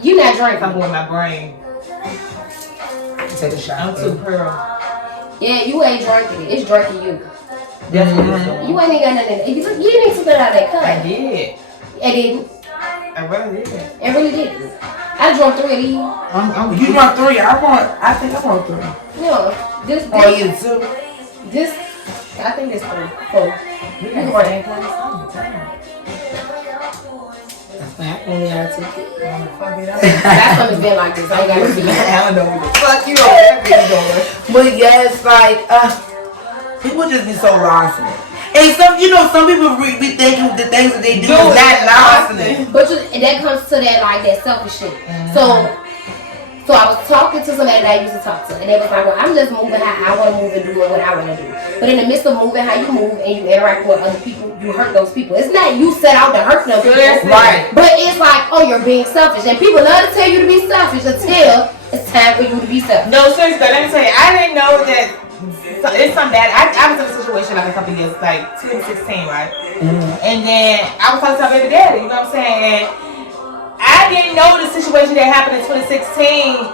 You're not drinking. something with my brain. Take a shot. I'm too pearl. Yeah, you ain't drinking it. It's drinking you. That's what it's doing. You ain't even got nothing. You didn't spit out that cup. I did. It didn't. I really did. It really didn't. I drunk 3 of these. You want 3? I think I want 3. No, this. Oh, you 2? This. I think it's 3, 4. You can work that class. I only got 2 kids. That's when it's been like this. I ain't got to be. I don't know what the fuck you doing. But yes, like people just be so lost in it. And some people be thinking the things that they do is not nonsense. But that comes to that selfish shit. So I was talking to somebody that I used to talk to, and they was like, well, I'm just moving how I want to move and doing what I want to do. But in the midst of moving how you move and you interact with other people, you hurt those people. It's not you set out to hurt them people. Right. But it's like, oh, you're being selfish. And people love to tell you to be selfish until it's time for you to be selfish. No, seriously, let me tell you, I didn't know that it's something bad. I was in a situation like a couple years, like 2016, right? Mm-hmm. And then I was talking to my baby daddy, you know what I'm saying? I didn't know the situation that happened in 2016.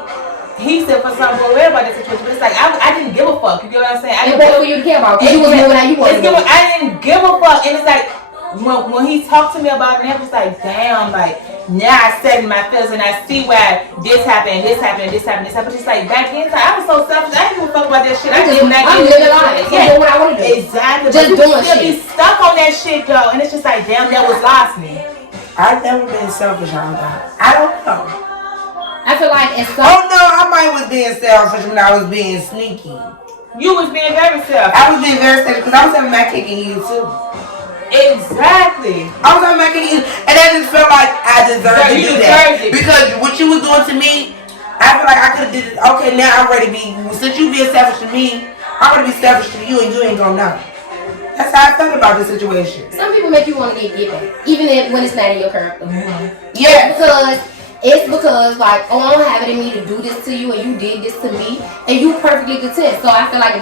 He said for something aware about that situation, but it's like I didn't give a fuck. You get what I'm saying? I didn't for you to care about. You was moving how you wanted. I didn't give a fuck, and it's like when he talked to me about it, I was like, damn, like now I said in my feelings and I see why this happened, this happened, this happened, this happened. Just like back then, I was so selfish. I didn't give a fuck about that shit. I'm living life. Yeah, what I want to do. Exactly. Just but doing shit. Be stuck on that shit though, and it's just like, damn, that was lost me. I've never been selfish on that. I don't know. I feel like it's oh no, I might was being selfish when I was being sneaky. You was being very selfish. I was being very selfish because I was having my cake and eat it too. Exactly. I was having my cake and eat it, and I just felt like I deserved to do that. Because what you was doing to me, I feel like I could have did it. Okay, now I'm ready to be, since you being selfish to me, I'm going to be selfish to you and you ain't going to know. That's how I felt about the situation. Some people make you want to get back, even when it's not in your character. Mm-hmm. Yeah. It's because like, oh, I don't have it in me to do this to you, and you did this to me, and you perfectly content. So I feel like if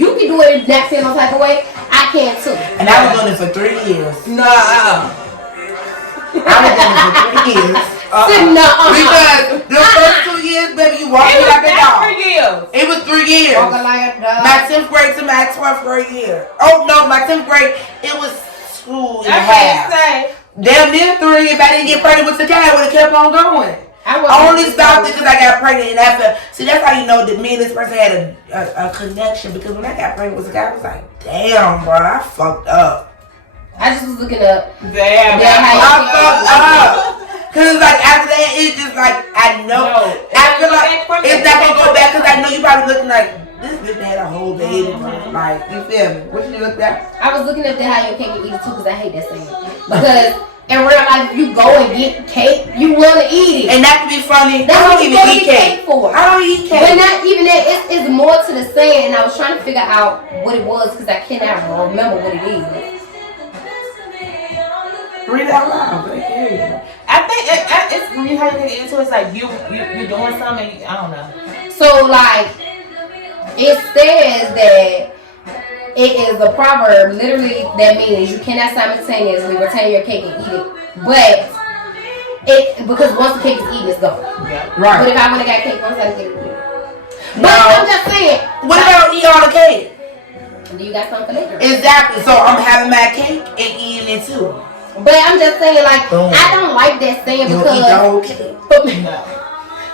you can do it and not feel no type of way, I can too. And I was doing it for 3 years. No, I was doing it for 3 years. Because the first 2 years, baby, you walked like a dog. It was 3 years. Walking like a dog. My 10th grade to my 12th grade year. Oh no, my 10th grade, it was 2 and a half. Damn near 3. If I didn't get pregnant with the guy, I would have kept on going. I only stopped it because I got pregnant and after. See, that's how you know that me and this person had a connection. Because when I got pregnant with the guy, I was like, damn, bro, I fucked up. I just was looking up. Damn, I fucked up. Cause like after that, it's just like I know. After like it's not gonna go back because I know you probably looking like this bitch had a whole baby. Like you feel me? What you looked at? I was looking up the how your cake and eat it too because I hate that saying. Because in real life, you go and get cake, you wanna eat it. And that could be funny. That's I what don't you even eat cake for. I don't eat cake. But not even that. It's more to the saying, and I was trying to figure out what it was because I cannot remember what it is. Read it out loud. I think it's when you have to get into it, it's like you doing something. I don't know. So like it says that it is a proverb. Literally, that means you cannot simultaneously retain your cake and eat it. But because once the cake is eaten, it's gone. Yeah. Right. But if I would have got cake once, I didn't get it. No. But I'm just saying. What about eat all the cake? Do you got something for later? Exactly. So I'm having my cake and eating it too. But I'm just saying, like, I don't like that saying you because. Eat the whole cake. No.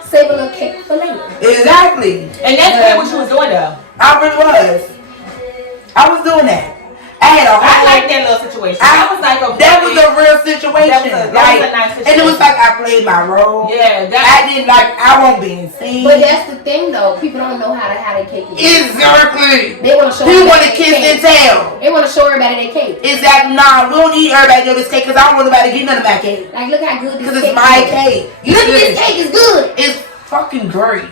Save a little cake for later. Exactly. And that's really what you was doing though. I really was. I was doing that. I like that little situation. That was like that was a real situation. That was a nice situation. And it was like I played my role. Yeah. I didn't I won't be seen. But that's the thing though. People don't know how they cake it. Exactly. They want to show. People want to kiss and tell. They want to show everybody their cake. Exactly. Nah, we don't need everybody to know this cake because I don't want nobody to get none of my cake. Like, look how good this cake is. Because it's my cake. Look at this cake is good. It's fucking great.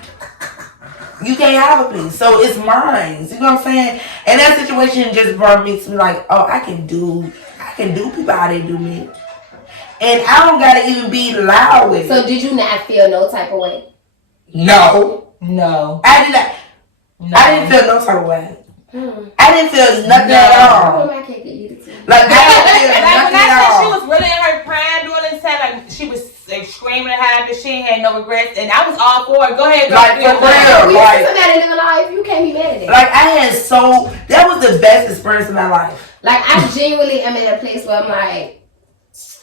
You can't have a piece, so it's mine. You know what I'm saying? And that situation just brought me to like, oh, I can do people how they do me, and I don't gotta even be loud with it. So did you not feel no type of way? No, I did not. No. I didn't feel no type of way. I didn't feel nothing No. at all. I want my cake to eat it too. Like I didn't feel nothing at all. She was really in her prime doing this time, like she was like screaming and happy. She ain't had no regrets, and I was all for it. Go ahead, go. Like for real, like somebody living life, you can't be mad at it. Like I had that was the best experience of my life. Like I genuinely am in a place where I'm like,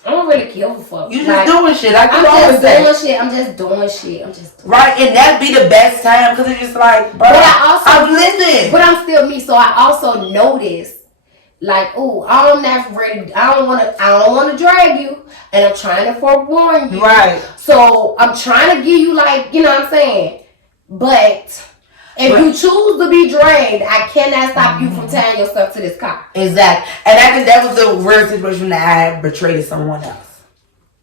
I don't really give a fuck. You just doing shit. Like I'm just doing shit. I'm just doing shit. Right, and that'd be the best time because it's just like, bro, I'm living. But I'm still me, so I also notice, like, oh, I'm not ready. I don't want to drag you, and I'm trying to forewarn you. Right. So I'm trying to give you, like, you know what I'm saying. But if you choose to be dragged, I cannot stop you from tying yourself to this car. Exactly. And I think that was the real situation that I betrayed someone else.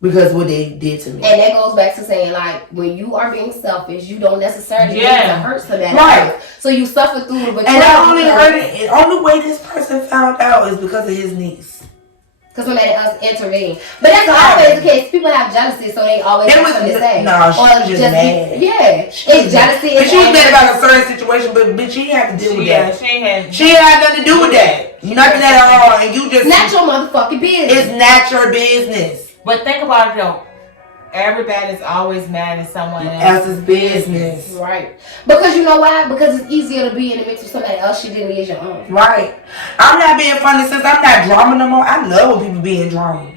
Because what they did to me. And that goes back to saying, like, when you are being selfish, you don't necessarily need to hurt somebody else. So you suffer through the betrayal. And I only heard it. The only way this person found out is because of his niece. Because somebody else intervened. But that's always the case. People have jealousy, so they always have something to say. No, she was just mad. It's jealousy. But she was mad about a certain situation, but bitch, she didn't have to deal with that. She had nothing to do with that. Nothing at all. And you just... It's not your motherfucking business. It's not your business. But think about it though. Everybody's always mad at someone else's business. Right. Because you know why? Because it's easier to be in the mix with somebody else shit than it is your own. Right. I'm not being funny since I'm not drama no more. I love when people be in drama.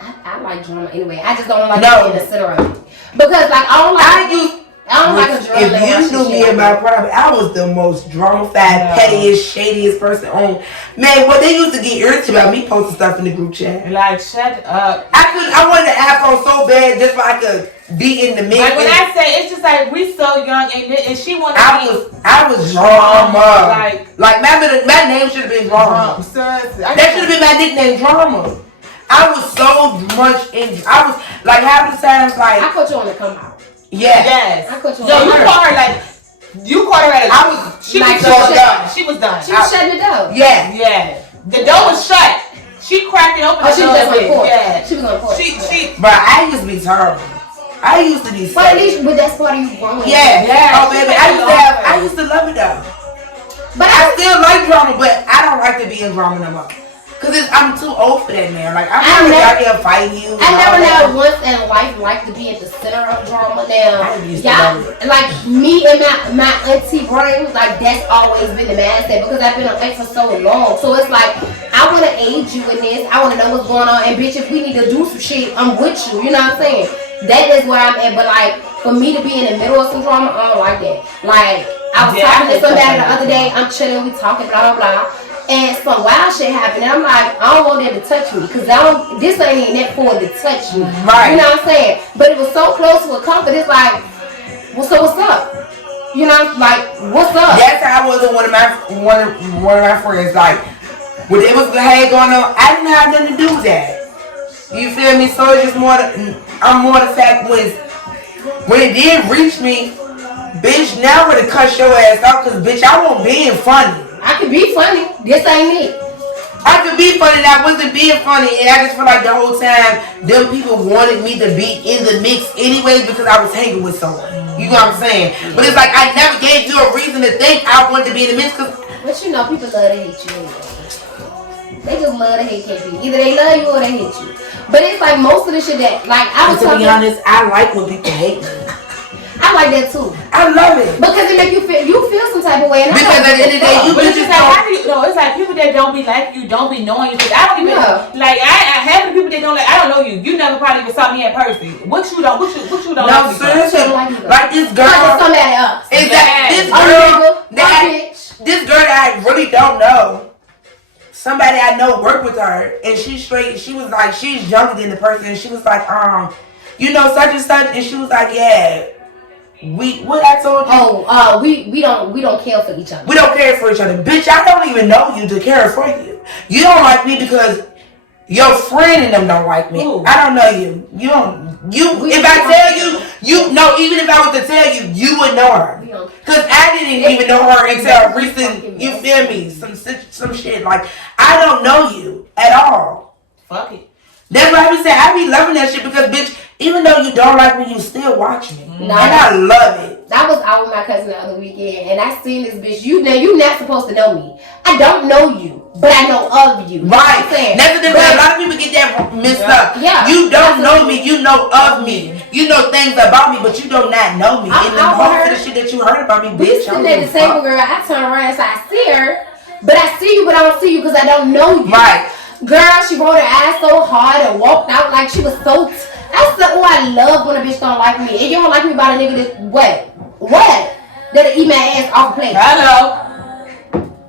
I like drama anyway. I just don't like being in the center of it. Because like I don't like a drama. If you knew me in my private, I was the most drama-fied, pettiest, shadiest person on. Man, what they used to get irritated about me posting stuff in the group chat. Like, shut up. I wanted an afro so bad just so I could be in the mix. Like when I say, it's just like we so young and she wanted I was drama. Like my name should have been drama. That should have been my nickname, drama. I was so much in. I was like half the times like. I put you on the come out. Yes. I put you on. Yo, you caught her like. You caught her at a. She was done. She was done. She was shutting the door. Yeah. Yeah. The door was shut. She cracked it open. Oh, she was just on the porch. Yeah. She was on the porch. But I used to be terrible. I used to be. But at least, that's part of you growing. Yeah. Oh baby, I used to love it though. But I still like drama, but I don't like to be in drama no more. Cause I'm too old for that, man. Like I'm not out here fighting you. I never know once in life like to be at the center of drama. Now, y'all, like me and my auntie brain, like that's always been the mindset because I've been on X for so long. So it's like I want to aid you in this. I want to know what's going on. And bitch, if we need to do some shit, I'm with you. You know what I'm saying? That is where I'm at. But like, for me to be in the middle of some drama, I don't like that. Like, I was talking to somebody the other day. I'm chilling, we talking, blah, blah, blah. And some wild shit happened. And I'm like, I don't want that to touch me. Because this ain't even that for to touch me. Right. You know what I'm saying? But it was so close to a comfort. It's like, well, so what's up? You know, like, what's up? That's how I was with one of my friends. Like, when it was the hate going on, I didn't have nothing to do with that. You feel me? So it's just more. I'm more the fact when it did reach me, bitch. Now we're to cut your ass out, cause bitch, I won't being funny. I could be funny. This ain't it. I could be funny, and I wasn't being funny, and I just feel like the whole time them people wanted me to be in the mix anyway because I was hanging with someone. You know what I'm saying? But it's like I never gave you a reason to think I wanted to be in the mix. Cause but you know, people love to hate you anyway. They just love to hate people. Either they love you or they hate you. But it's like most of the shit that, like, I was to be honest, I like when people hate me. I like that too. I love it. Because it make you feel some type of way. And because at the end of the day, you but just like, how do you know? It's like people that don't be like you, don't be knowing you. Cause I don't even like. I have the people that don't like. I don't know you. You never probably even saw me in person. What you don't No, like? seriously, like this girl. Like somebody else. Is that this girl? This girl that I really don't know. Somebody I know worked with her, and she's straight. She was like, she's younger than the person. And she was like, you know, such and such, and she was like, yeah. What I told you? We don't care for each other. We don't care for each other. Bitch, I don't even know you to care for you. You don't like me because your friend and them don't like me. Ooh. I don't know you. If I tell you know, even if I was to tell you, you would know her. Because I didn't even know her until recent, you feel me? Some shit. Like, I don't know you at all. Fuck it. That's why I be saying, I be loving that shit because, bitch, even though you don't like me, you still watch me. And I love it. I was out with my cousin the other weekend, and I seen this bitch. You not supposed to know me. I don't know you, but I know of you. Right. That's the difference. A lot of people get that mixed up. Yeah. You don't know me. You know of me. You know things about me, but you do not know me. And the most of the shit that you heard about me, bitch. I'm at the table, girl. I turn around and say, I see her, but I see you, but I don't see you because I don't know you. Right. Girl, she rolled her ass so hard and walked out like she was so. I said, oh, I love when a bitch don't like me. And you don't like me about a nigga that what? That'll eat my ass off the plate. Hello.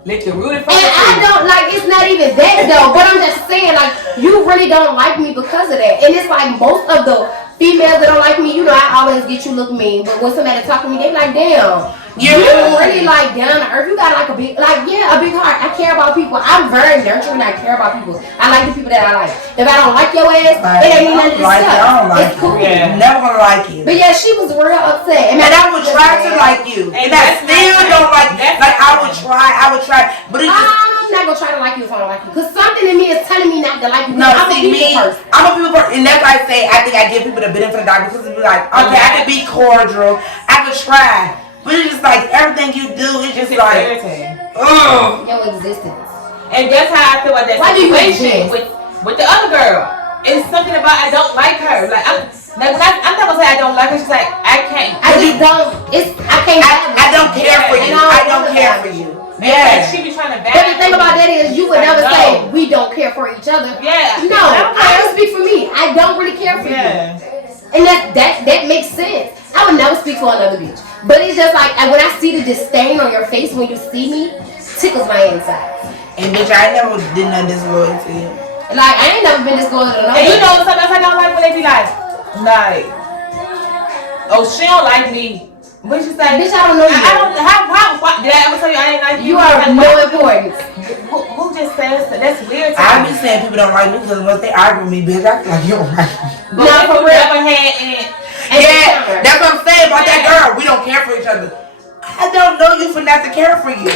Lick the root from and I don't like. It's not even that though. But I'm just saying, like, you really don't like me because of that. And it's like most of the females that don't like me, you know, I always get you look mean. But when somebody talk to me, they be like, damn. You really like down to earth. You got like a big heart. I care about people. I'm very nurturing. I care about people. I like the people that I like. If I don't like your ass, it ain't nothing to discuss. It's cool. Yeah. Never gonna like you. But yeah, she was real upset. And I would try to like you. And I still don't like you. Like I would try. But it's I'm not gonna try to like you if I don't like you. Cause something in me is telling me not to like you. No, I'm a people person. And that's why I say I think I give people the benefit of the doubt because it's like, okay, I could be cordial. I could try. But it's just like everything you do is just like irritating. Your existence. And that's how I feel about that situation with the other girl. It's something about I don't like her. Like I'm not gonna say I don't like her. She's like I can't. I just don't. I don't care for you. I don't care for you. Yeah. Like she be trying to balance. But the thing about that is you would never say we don't care for each other. Yeah. No, I don't speak for me. I don't really care for you. And that makes sense. I would never speak for another bitch. But it's just like when I see the disdain on your face when you see me, tickles my inside. And bitch, I never did nothing disloyal to you. Like I ain't never been disloyal to nobody. And you know sometimes I don't like when they be like, oh she don't like me. What you say? Bitch, I don't know you. I don't. How did I ever tell you I ain't like you? You are no importance. Who just says that? That's weird. I be saying people don't like me because once they argue with me, bitch, I feel like you don't like me. But for real, never had yeah, that's what I'm saying about that girl. We don't care for each other. I don't know you for not to care for you.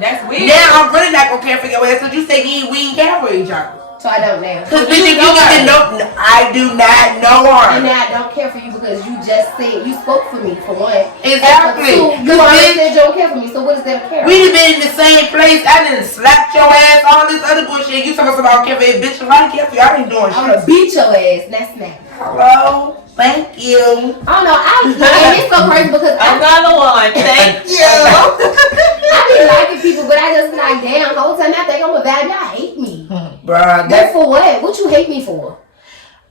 That's weird. Now I'm really not gonna care for your ass because you say we ain't care for each other. So I don't now. Because bitch, if you get to know, I do not know her. And now I don't care for you because you just said you spoke for me for one. Exactly. You already said you don't care for me. So what is that care? We done been in the same place. I done slapped your ass, all this other bullshit. You talking about I don't care for you, bitch. If I don't care for you, I ain't doing shit. I'm gonna beat your ass. That's that. Hello. Thank you. I don't know. And it's so crazy because another one. Thank you. I be liking people, but I just be like, damn, the whole time I think I'm a bad guy. Hate me. Bruh, That's for what? What you hate me for?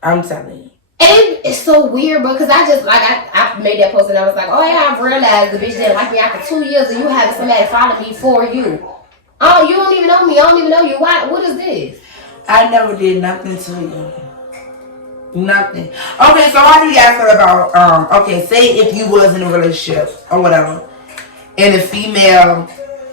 I'm telling you. And it's so weird, bro, because I just, like, I made that post and I was like, oh, yeah, I've realized the bitch didn't like me after 2 years and you having somebody follow me for you. Oh, you don't even know me. I don't even know you. Why? What is this? I never did nothing to you. Nothing. Okay, so how do you guys feel about, okay, say if you was in a relationship or whatever, and a female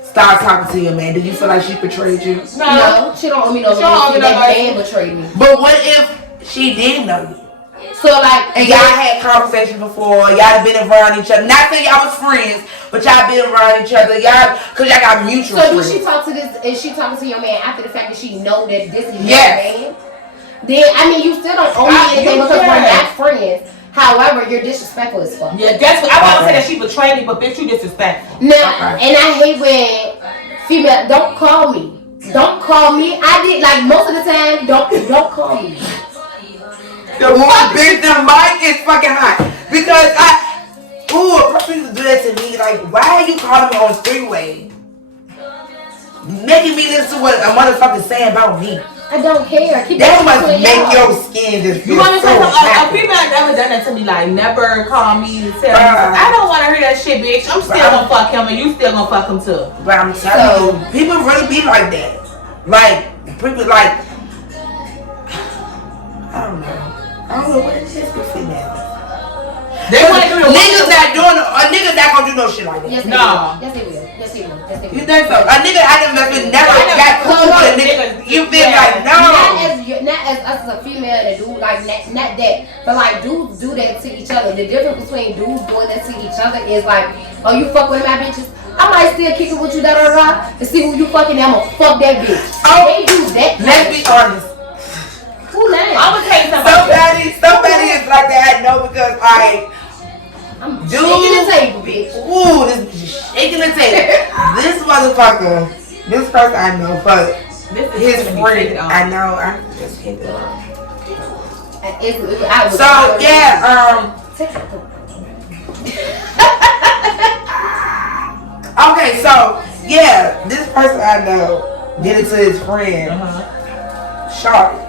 starts talking to your man, do you feel like she betrayed you? No, she don't owe me no money. That man betrayed me. But what if she did know you? So like, and y'all had conversations before, y'all been around each other. Not saying y'all was friends, but y'all been around each other. Cause y'all got mutual friends. So do she talk to this? Is she talking to your man after the fact that she know that this is your man? Then I mean, you still don't owe me anything because we're not friends. However, you're disrespectful as fuck. Yeah, that's what I about to say, that she betrayed me, but bitch, you disrespectful. Now, and I hate when female don't call me. Don't call me. I did like most of the time. Don't call me. The mic is fucking hot because a person used to do that to me. Like, why are you calling me on three-way? Making me listen to what a motherfucker saying about me. I don't care. That must make your skin just feel so happy. People have never done that to me. Like, never call me and tell me, I don't want to hear that shit, bitch. I'm still gonna fuck him and you still gonna fuck him too. But I'm telling you, people really be like that. Like, people like, I don't know what it is for females. Niggas not doing a nigga not gonna do no shit like that. Yes, no. Yes, he will. Yes, he will. Yes, he will. You think so? A nigga I done mess with never got cool with a nigga. You feel like no. Not as us as a female and a dude, like not that, but like dudes do that to each other. The difference between dudes doing that to each other is like, oh, you fuck with my bitches, I might still kick it with you, to see who you fucking. I'm gonna fuck that bitch. Oh, they do that. Let's be honest. Who lying? I'm gonna tell you something. Somebody is like that. I know because I'm shaking the table, bitch. Ooh, this bitch is shaking the table. This motherfucker, this person I know, but his friend, I know, I just hit it off. So, yeah, okay, so, yeah, this person I know did it to his friend, Shawty.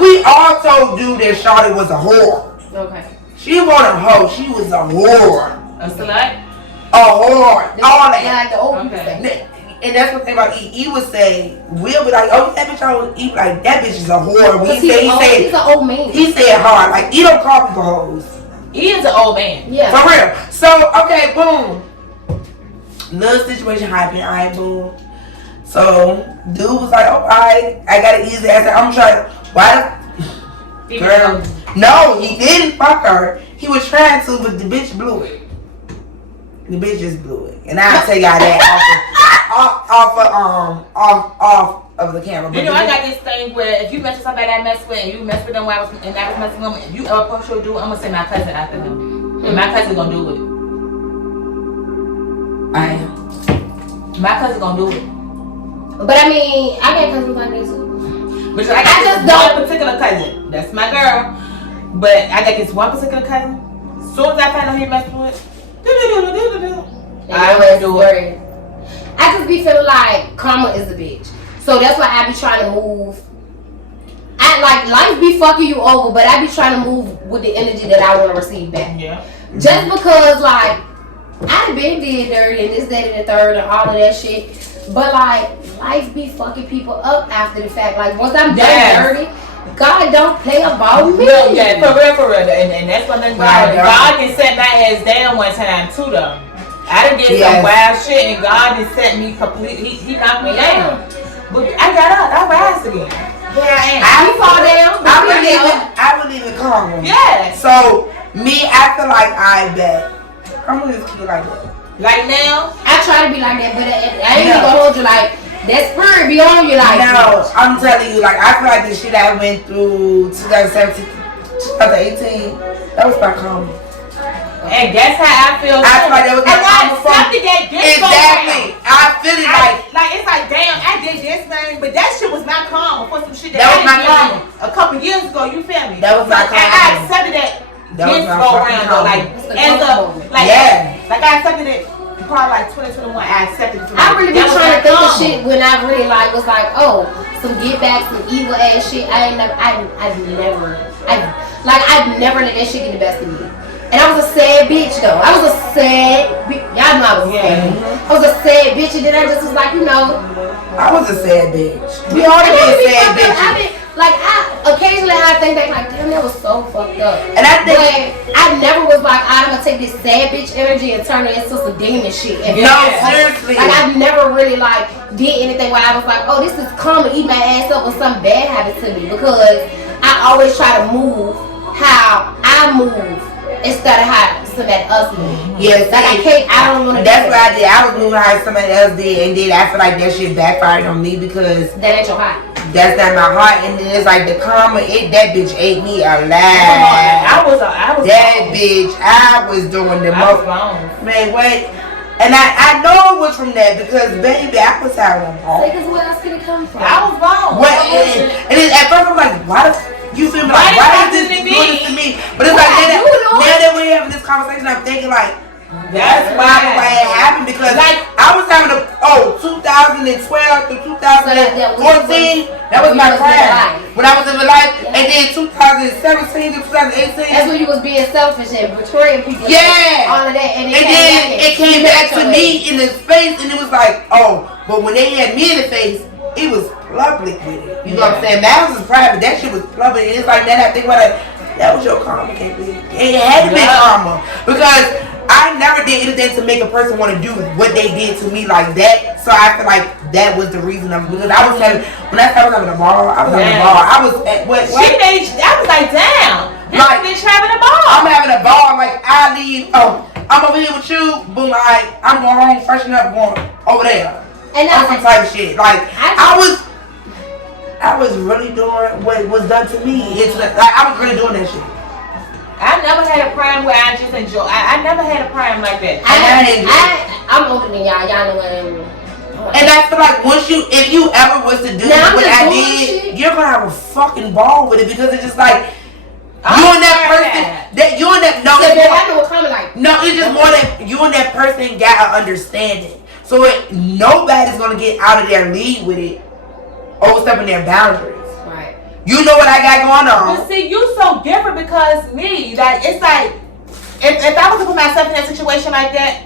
We also knew that Shawty was a whore. Okay. She wasn't a hoe. She was a whore. A slut? A whore. All that. Like the old people say. And that's what they about E would say. We'll be like, oh, that bitch always eat like that bitch is a whore. He's an old man. He said hard. Like, he don't call people hoes. He is an old man. Yeah. For real. So, okay, boom. Little situation happened. Alright, boom. So, dude was like, oh, alright, I gotta ease the ass. I'm trying. Why the girl? No, he didn't fuck her. He was trying to, but the bitch blew it. The bitch just blew it, and I'll tell y'all that off of the camera. But you know, I got this thing where if you mess with somebody I mess with, and you mess with them while I was messing with them, if you ever push your dude, I'm gonna send my cousin after them, and my cousin gonna do it. I am. My cousin gonna do it. But I mean, I got cousins like this too. But I got this one particular cousin. That's my girl. But I got this one particular cousin. As soon as I find out he messing with, I will do it. I just be feeling like karma is a bitch. So that's why I be trying to move. I like life be fucking you over, but I be trying to move with the energy that I want to receive back. Yeah. Just because like I been did dirty and this, that, and the third and all of that shit. But like life be fucking people up after the fact. Like once I'm done dirty, God don't play about me. No, yeah, for real. And that's one thing God can set my ass down one time too though. I done did some wild shit and God has set me completely, he knocked me down. But I got up, I rise again. Here I am. I fall down. I believe in karma. Yeah. So me, I feel like I bet. Karma is cute like that. Like now, I try to be like that, but I ain't gonna hold you like that spirit be on you like. No, I'm telling you, like I feel like the shit I went through 2017, 2018, that was my karma. and that's how I feel. I feel like that was my karma from. Exactly. I feel it like it's like damn, I did this thing, but that shit was my karma for some shit that was my karma a couple years ago. You feel me? That was my karma. And I accepted that. This go around though, like as a like like I accepted it probably like 2021. I accepted it. I really be trying to think of shit when I really like was like, oh, some get back, some evil ass shit. I've never let that shit get the best of me. And I was a sad bitch though. I was a sad bitch. Y'all know I was sad. I was a sad bitch, and then I just was like, you know. I was a sad bitch. We all been sad bitches. Occasionally I think back like, damn, that was so fucked up. And I think, but I never was like, I'm gonna take this sad bitch energy and turn it into some demon shit. And seriously. Like I never really like did anything where I was like, oh, this is calm and eat my ass up when something bad happened to me, because I always try to move how I move instead of how somebody else moves. Yes, like I don't want to. That's what I did. I was moving how somebody else did, and then I feel like that shit backfired on me because that ain't your heart. That's not my heart, and then it's like the karma. That bitch ate me alive. I was that bitch. I was doing the most. Man, what? And I know it was from that because baby, I was having a ball. Because where else could it come from? I was wrong. What? And then at first I'm like, why the? You feel me? Like, why is this doing this to me? But it's like now that we're having this conversation, I'm thinking like. That's why it happened, because like I was having 2012 to 2014, that was my prime when I was in my life, and then 2017 to 2018. That's when you was being selfish and betraying people. Yeah, all of that, and then it came back to me in the face, and it was like, but when they had me in the face, it was public with it. You know what I'm saying? That was private. That shit was public, and it's like that. I think about it. That was your karma, can't be. It had to be karma because I never did anything to make a person want to do what they did to me like that. So I feel like that was the reason because I was having when I was having a ball. I was having a ball. I was at what? I was like, damn. Like bitch having a ball. I'm having a ball. Like I leave. I'm over here with you. Boom. I'm going home, freshen up, going over there. And that's some type of shit. Like I was really doing what was done to me. It's like I was really doing that shit. I never had a prime where I just enjoy. I never had a prime like that. I'm older than y'all. Y'all know what I mean. And I feel like if you ever was to do what I did, you're gonna have a fucking ball with it because it's just like you and that person. That you and that I know what comment like. No, it's just more that you and that person got an understanding. So nobody's gonna get out of their league with it, overstepping their boundaries. You know what I got going on. But see, you so different because me, like it's like if I was to put myself in that situation like that,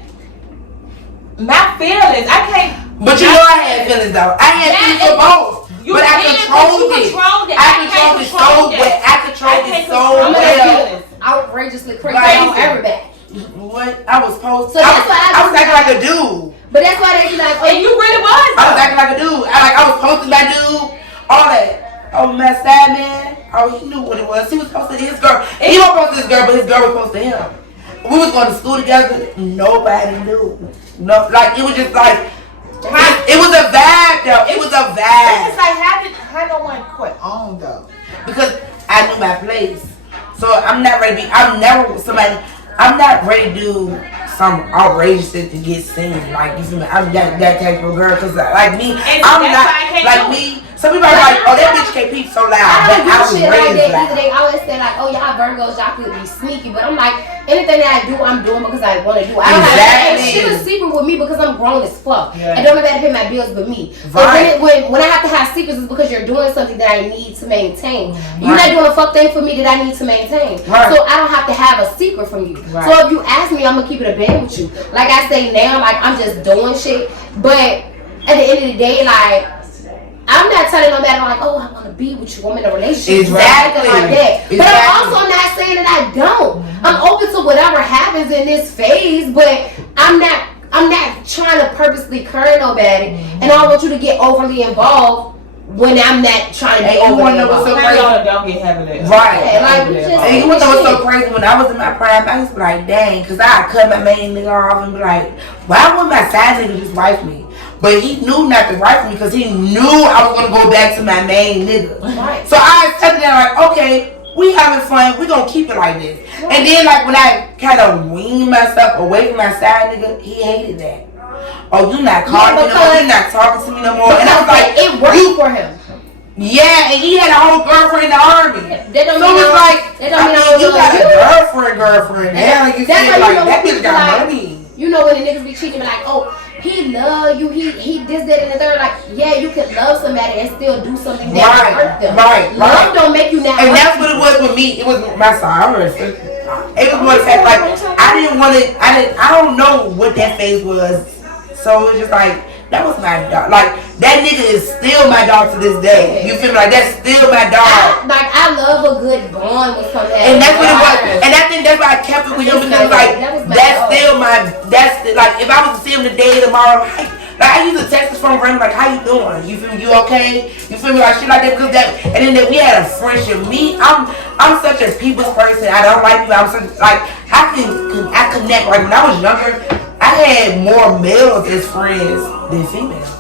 my feelings, I can't. But you know I had feelings though. I had feelings for both. But I controlled it. I controlled it so well. I controlled it so well. Outrageously crazy on everybody. What? I was supposed to. So that's why I was acting like a dude. But that's why they be like, and you really was. I was acting like a dude. I was posting my dude. All that. Oh, my side man. Oh, he knew what it was. He was posted to his girl. He wasn't posted to his girl, but his girl was posted to him. We was going to school together. Nobody knew. No, like it was just like it was a vibe, though. It was a vibe. It's like how no one quit on though? Because I knew my place. So I'm not ready to be. I'm not ready to do some outrageous shit to get seen. Like you feel me? I'm that type of girl. Cause like me, I'm not like me. Some people are like, that bitch can't peep so loud. I don't do shit like that loud. either. They always say like, y'all Virgos, y'all could be sneaky. But I'm like, anything that I do, I'm doing because I want to do. I don't have shit is secret with me because I'm grown as fuck. Yeah. And don't nobody pay my bills but me. Right. So when I have to have secrets, it's because you're doing something that I need to maintain. Right. You're not doing a fuck thing for me that I need to maintain. Right. So I don't have to have a secret from you. Right. So if you ask me, I'm gonna keep it a band with you. Like I say now, like I'm just doing shit. But at the end of the day, like I'm not telling nobody like, I want to be with you. I'm in a relationship. Exactly. Like that. But I'm also not saying that I don't. I'm open to whatever happens in this phase, but I'm not trying to purposely curry nobody, and I don't want you to get overly involved when I'm not trying to be overly involved. Don't get heavily. Right. Yeah, like, and you want to know what's so crazy? When I was in my prime, I used to be like, dang, because I cut my main nigga off and be like, why would my side nigga just wife me? But he knew not to write for me because he knew I was going to go back to my main nigga. Right. So I was telling them like, okay, we having fun. We going to keep it like this. Right. And then like when I kind of weaned myself away from my side nigga, he hated that. Oh, you not calling me no more. You not talking to me no more. And I was like, it worked for him. Yeah, and he had a whole girlfriend in the army. That don't so mean it's like, you got a girlfriend. Yeah, like you said, like that bitch got money. You know when the niggas be cheating, be like, he love you, he this, that, and the third. Like, yeah, you can love somebody and still do something that hurt them. Love don't make you now. And that's what it was with me. It was my side. It was more the fact like I don't know what that phase was. So it was just like, that was my dog. Like, that nigga is still my dog to this day. You feel me? Like, that's still my dog. I love a good bond with somebody. And that's what it was. And I think that's why I kept it with him, because like, that's still my, like, if I was to see him today, tomorrow, like I used to text his phone friend, like, how you doing? You feel me? You okay? You feel me? Like, shit like that, because that, and then we had a friendship. I'm such a people's person. I don't like people. I'm such, like, I connect. Like, when I was younger, I had more males as friends than females.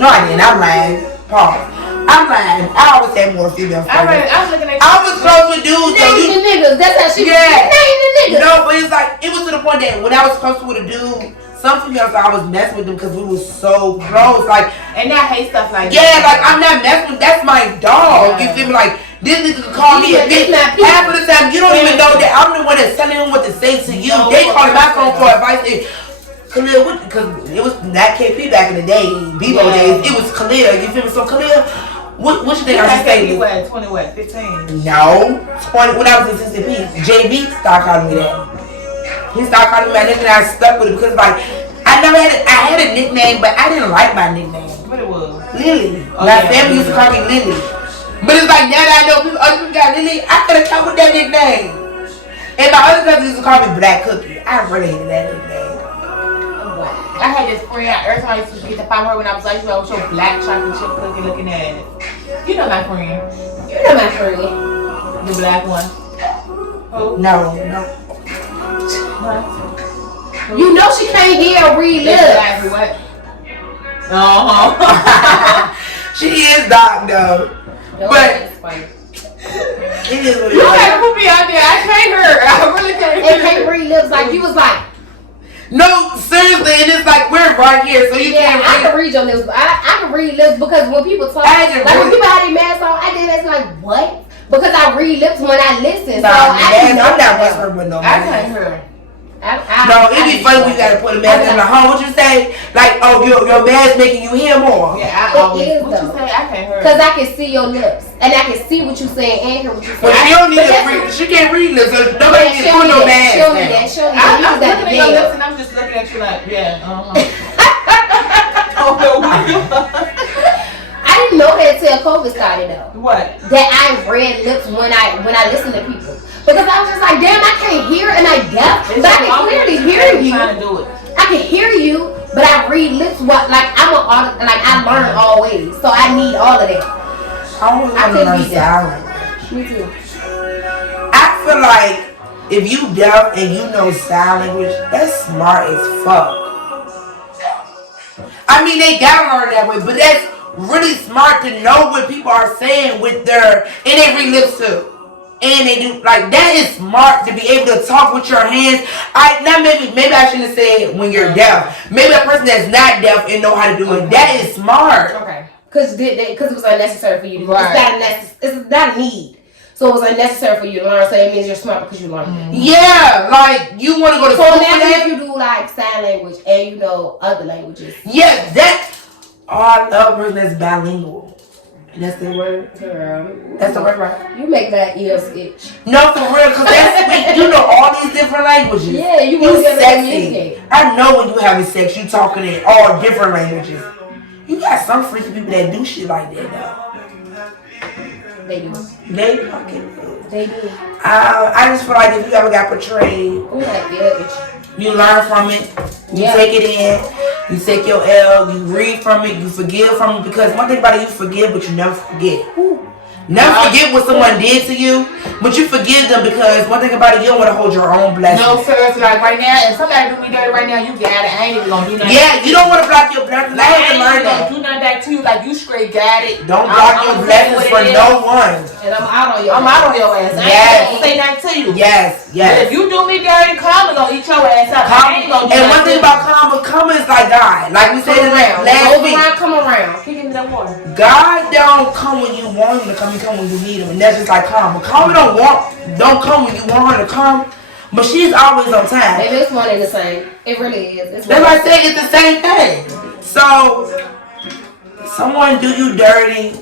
No, I didn't. I'm lying. Pause. I'm lying. I always had more female friends. I was close with dudes. Name the niggas. That's how she name the niggas. No, but it's like, it was to the point that when I was close with a dude, some females I was messing with them because we were so close. Like, and I hate stuff like that. Yeah, like, I'm not messing with, that's my dog. You feel me? Like, this nigga can call me a bitch. Half of the time, you don't even know that I'm the one that's telling him what to say to you. They call my phone for advice. Khalil, because it was not KP back in the day, Bebo days. It was Khalil. You feel me? So Khalil, what you think I should say? You what? 20 what? 15? No, 20. When I was in Mississippi, JB started calling me that. He started calling me my nickname, and I stuck with it because like I had a nickname, but I didn't like my nickname. What it was? Lily. My family used to call me Lily. But it's like, now that I know other people got Lily, I could have come with that nickname. And my other cousins used to call me Black Cookie. I really hated that nickname. I had this friend, every time I used to get to find her when I was like, you know, with your black chocolate chip cookie looking at it. You know my friend. You know my friend. The black one. Who? No. What? You know she can't hear or read lips. What? She is dark though. But it is what it is. You gotta put me out there. I can't hear. I really can't hear. It can't read lips like you was like. No, seriously, and it's like we're right here, so you can't read. I can read your lips. I can read lips because when people talk, like when people have their masks on, I did that like what? Because I read lips when I listen. Nah, so I'm not whispering with no man. I can't hear. No, it'd be funny when you gotta put a mask in the home. What you say? Like, oh, your mask making you hear more. Yeah, it is what though. You say? I can't hear. Because I can see your lips and I can see what you saying and hear what you saying. But she don't need to read. She can't read lips. So nobody can put no mask. Show me that. Show me that. I'm looking at your lips and I'm just looking at you like, I didn't know that till COVID started though. What? That I read lips when I listen to people. Because I was just like, damn, I can't hear and I deaf. But I can clearly hear you. Trying to do it. I can hear you, but I read lips. What? Like I learn always, so I need all of that. I couldn't read that. Me too. I feel like if you deaf and you know sign language, that's smart as fuck. I mean, they gotta learn that way, but that's really smart to know what people are saying with their, and they read lips too. And they do, like, that is smart to be able to talk with your hands. Maybe I shouldn't have said when you're deaf. Maybe a person that's not deaf and know how to do it. That is smart. Okay. Because it was unnecessary for you to do. Right. It's not a need. So it was unnecessary for you to learn. So that means you're smart because you learned it. Yeah, like you want to go to school. So now if you do like sign language and you know other languages. Yeah, I love a person that's bilingual. That's the word? Girl. That's the word, right? You make that ears itch. No, for real, because that's sweet. You know all these different languages. Yeah, you sexy. I know when you having sex, you talking in all different languages. You got some freaky people that do shit like that, though. They do. They fucking do. They do. I just feel like if you ever got portrayed, Ooh, that ear itch. You learn from it. You take it in. You take your L. You read from it. You forgive from it. Because one thing about it, you forgive, but you never forget. Never forget what someone did to you, but you forgive them because one thing about it, you don't want to hold your own blessings. No, sir. It's like right now, if somebody do me dirty right now, you got it. I ain't even gonna do nothing. Yeah, you don't want to block your blessings. Like, I ain't even gonna do nothing back to you. Like, you straight got it. Don't block your blessings for no one. And I'm out on your ass. I ain't gonna say nothing to you. Yes. But if you do me dirty, karma gonna eat your ass up. I ain't gonna do and one thing about karma is like God. Like we said last week. Come around. Keep in that water. God don't come when you want him to come. He come when you need him. And that's just like karma. Karma don't come when you want her to come. But she's always on time. Maybe it's one and the same. It really is. That's why I say it's the same thing. So, someone do you dirty.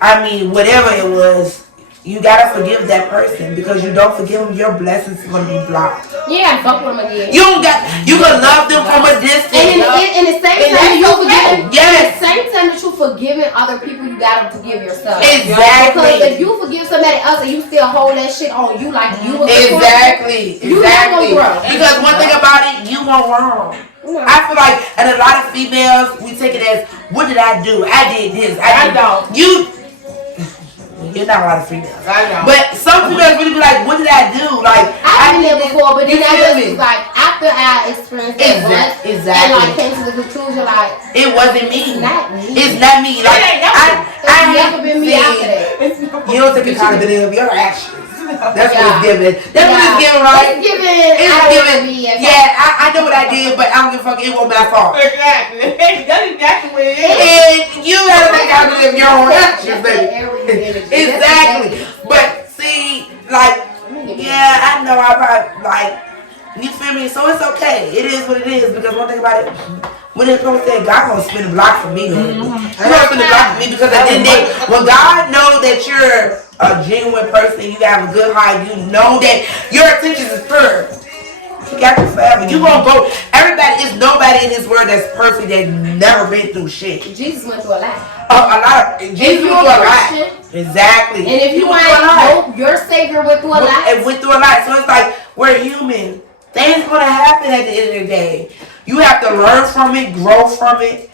I mean, whatever it was, you gotta forgive that person because you don't forgive them, your blessings are gonna be blocked. Yeah, fuck with them again. You can love them from a distance. And in the same time you forgive, yes. the same time that you forgiving other people, you gotta forgive yourself. Exactly. Because if you forgive somebody else and you still hold that shit on you like you was exactly. You not gonna grow. Because one thing about it, you went wrong. I feel like, and a lot of females, we take it as, what did I do? I did this. I don't. You're not a lot of females. I know. But some females really be like, what did I do? Like, I've been there before, but then I just like, after I experienced that exactly. and like came to the conclusion like, it wasn't me. It's not me. It's not me. Like, it's never been me after that. You don't take accountability of your actions. That's what it's giving. That's what it's giving, right? It's giving. Yeah, I know what I did, but I don't give a fuck. It wasn't my fault. Exactly. That's exactly what it is. And you gotta take accountability of your own actions, baby. Exactly. But see, like, yeah, I know I probably, like, you feel me? So it's okay. It is what it is, because one thing about it, when it's gonna say God gonna spin a block for me, He's gonna spin a block for me, because at the end of the day, when God knows that you're a genuine person, you have a good heart, you know that your intentions is pure, He got you forever. You gonna go. Everybody is nobody in this world that's perfect, that never been through shit. Jesus went through a lot. Jesus went through a lot. Exactly. And if you ain't, your Savior went through a lot. It went through a lot. So it's like, we're human. Things gonna happen at the end of the day. You have to learn from it, grow from it,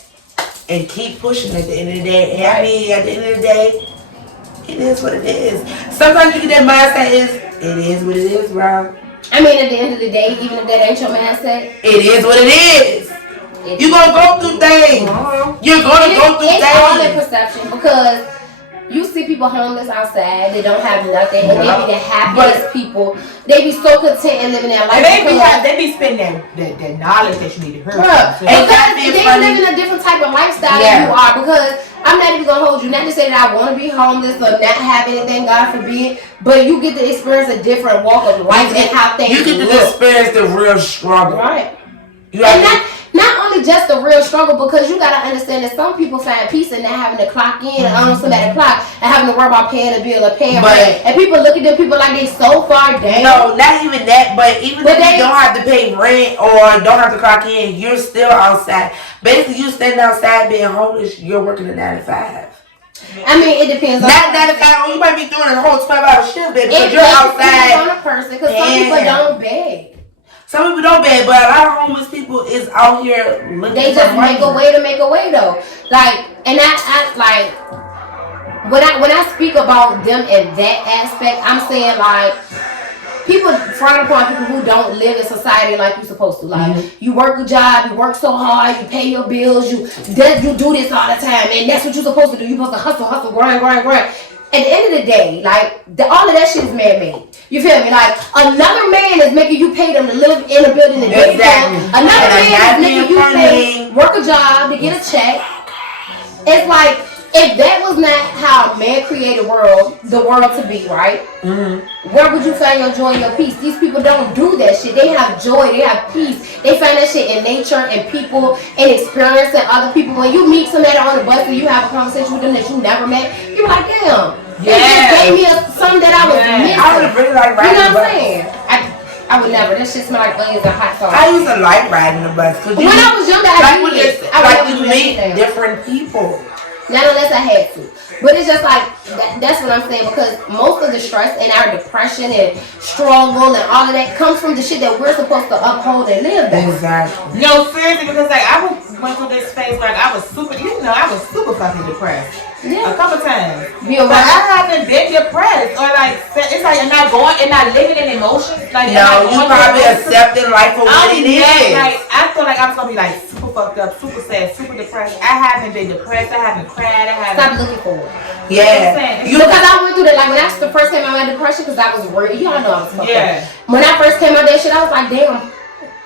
and keep pushing at the end of the day. And I mean, at the end of the day, it is what it is. Sometimes you get that mindset it is what it is, bro. I mean, at the end of the day, even if that ain't your mindset, it is what it is. You're gonna go through things. You're gonna go through things. It's all in perception, because you see people homeless outside, they don't have nothing, and they be the happiest people. They be so content in living their life. They be spending that knowledge that you need to hear. Because they living a different type of lifestyle than you are. Because I'm not even gonna hold you. Not to say that I want to be homeless or not have anything, God forbid, but you get to experience a different walk of life and how things. You get to experience the real struggle, right? And not only just the real struggle, because you gotta understand that some people find peace in not having to clock in on somebody clock and having to worry about paying a bill or paying rent. And people look at them people like they so far down. No, not even that. But even if you don't have to pay rent or don't have to clock in, you're still outside. Basically, you standing outside being homeless. You're working a 9 to 5. I mean, it depends on not 9 to 5. You might be doing a whole 12-hour shift, baby. Because you're outside. It depends on a person, because some people don't beg. Some people don't beg, but a lot of homeless people is out here looking. They just make a way to make a way, though. Like, and I like when I speak about them in that aspect, I'm saying like people frown upon people who don't live in society like you're supposed to. Like you work a job, you work so hard, you pay your bills, you do this all the time, and that's what you're supposed to do. You're supposed to hustle, grind. At the end of the day, like all of that shit is man-made. You feel me? Like another man is making you pay them to live in a building and get Another man is making you pay, work a job to get a check. It's like if that was not how man created the world to be, right? Where would you find your joy and your peace? These people don't do that shit. They have joy, they have peace. They find that shit in nature and people and experiencing other people. When you meet somebody on the bus and you have a conversation with them that you never met, you're like, damn. They just gave me something that I was missing. I would really like riding the bus. You know what I'm saying? I would never. That shit smell like onions and hot sauce. I used to like riding the bus. When I was younger, I did. Like you meet different people. Not unless I had to. But it's just like, that's what I'm saying, because most of the stress and our depression and struggle and all of that comes from the shit that we're supposed to uphold and live by. Exactly. No, seriously, because like I went through this phase where I was super fucking depressed. Yeah. A couple times. But I haven't been depressed or like, it's like am I living in emotions? Like no, you probably accepting life for what it is. Like I feel like I'm gonna be like super fucked up, super sad, super depressed. I haven't been depressed. I haven't cried. Stop looking for it. Yeah. Because I went through that. Like when I the first came out of my depression, because I was worried. You all know I was fucked up. When I first came out of that shit, I was like, damn.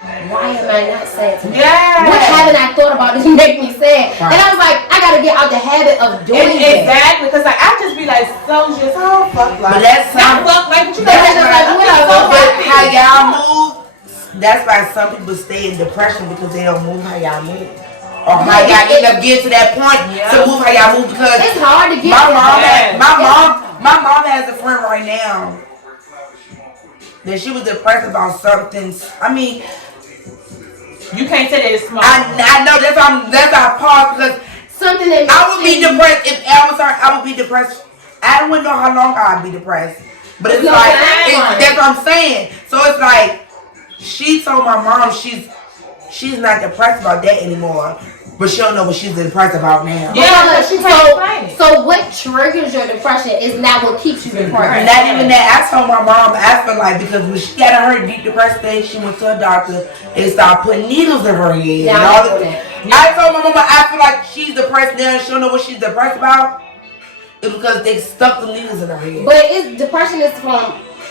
Why am I not sad today? What haven't I thought about to make me sad? Right. And I was like, I gotta get out the habit of doing it. Exactly, because like I just be like so just fuck life. But that's not fuck life, but you that's how y'all move, that's why some people stay in depression because they don't move how y'all move. Or how y'all end up getting to that point to move how y'all move because it's hard to get my mom has a friend right now that she was depressed about something. I mean, you can't say that it's small. I know that's why I paused because something that I would be depressed if I was her. I would be depressed. I wouldn't know how long I'd be depressed, but it's like that's what I'm saying. So it's like she told my mom she's not depressed about that anymore, but she don't know what she's depressed about now. Yeah, so what triggers your depression is not what keeps you depressed. Not even that. I told my mom, I feel like because when she got her deep depressed stage, she went to a doctor and started putting needles in her head. Yeah, and all I told my mama, I feel like she's depressed now and she don't know what she's depressed about. It's because they stuck the needles in her head. But depression is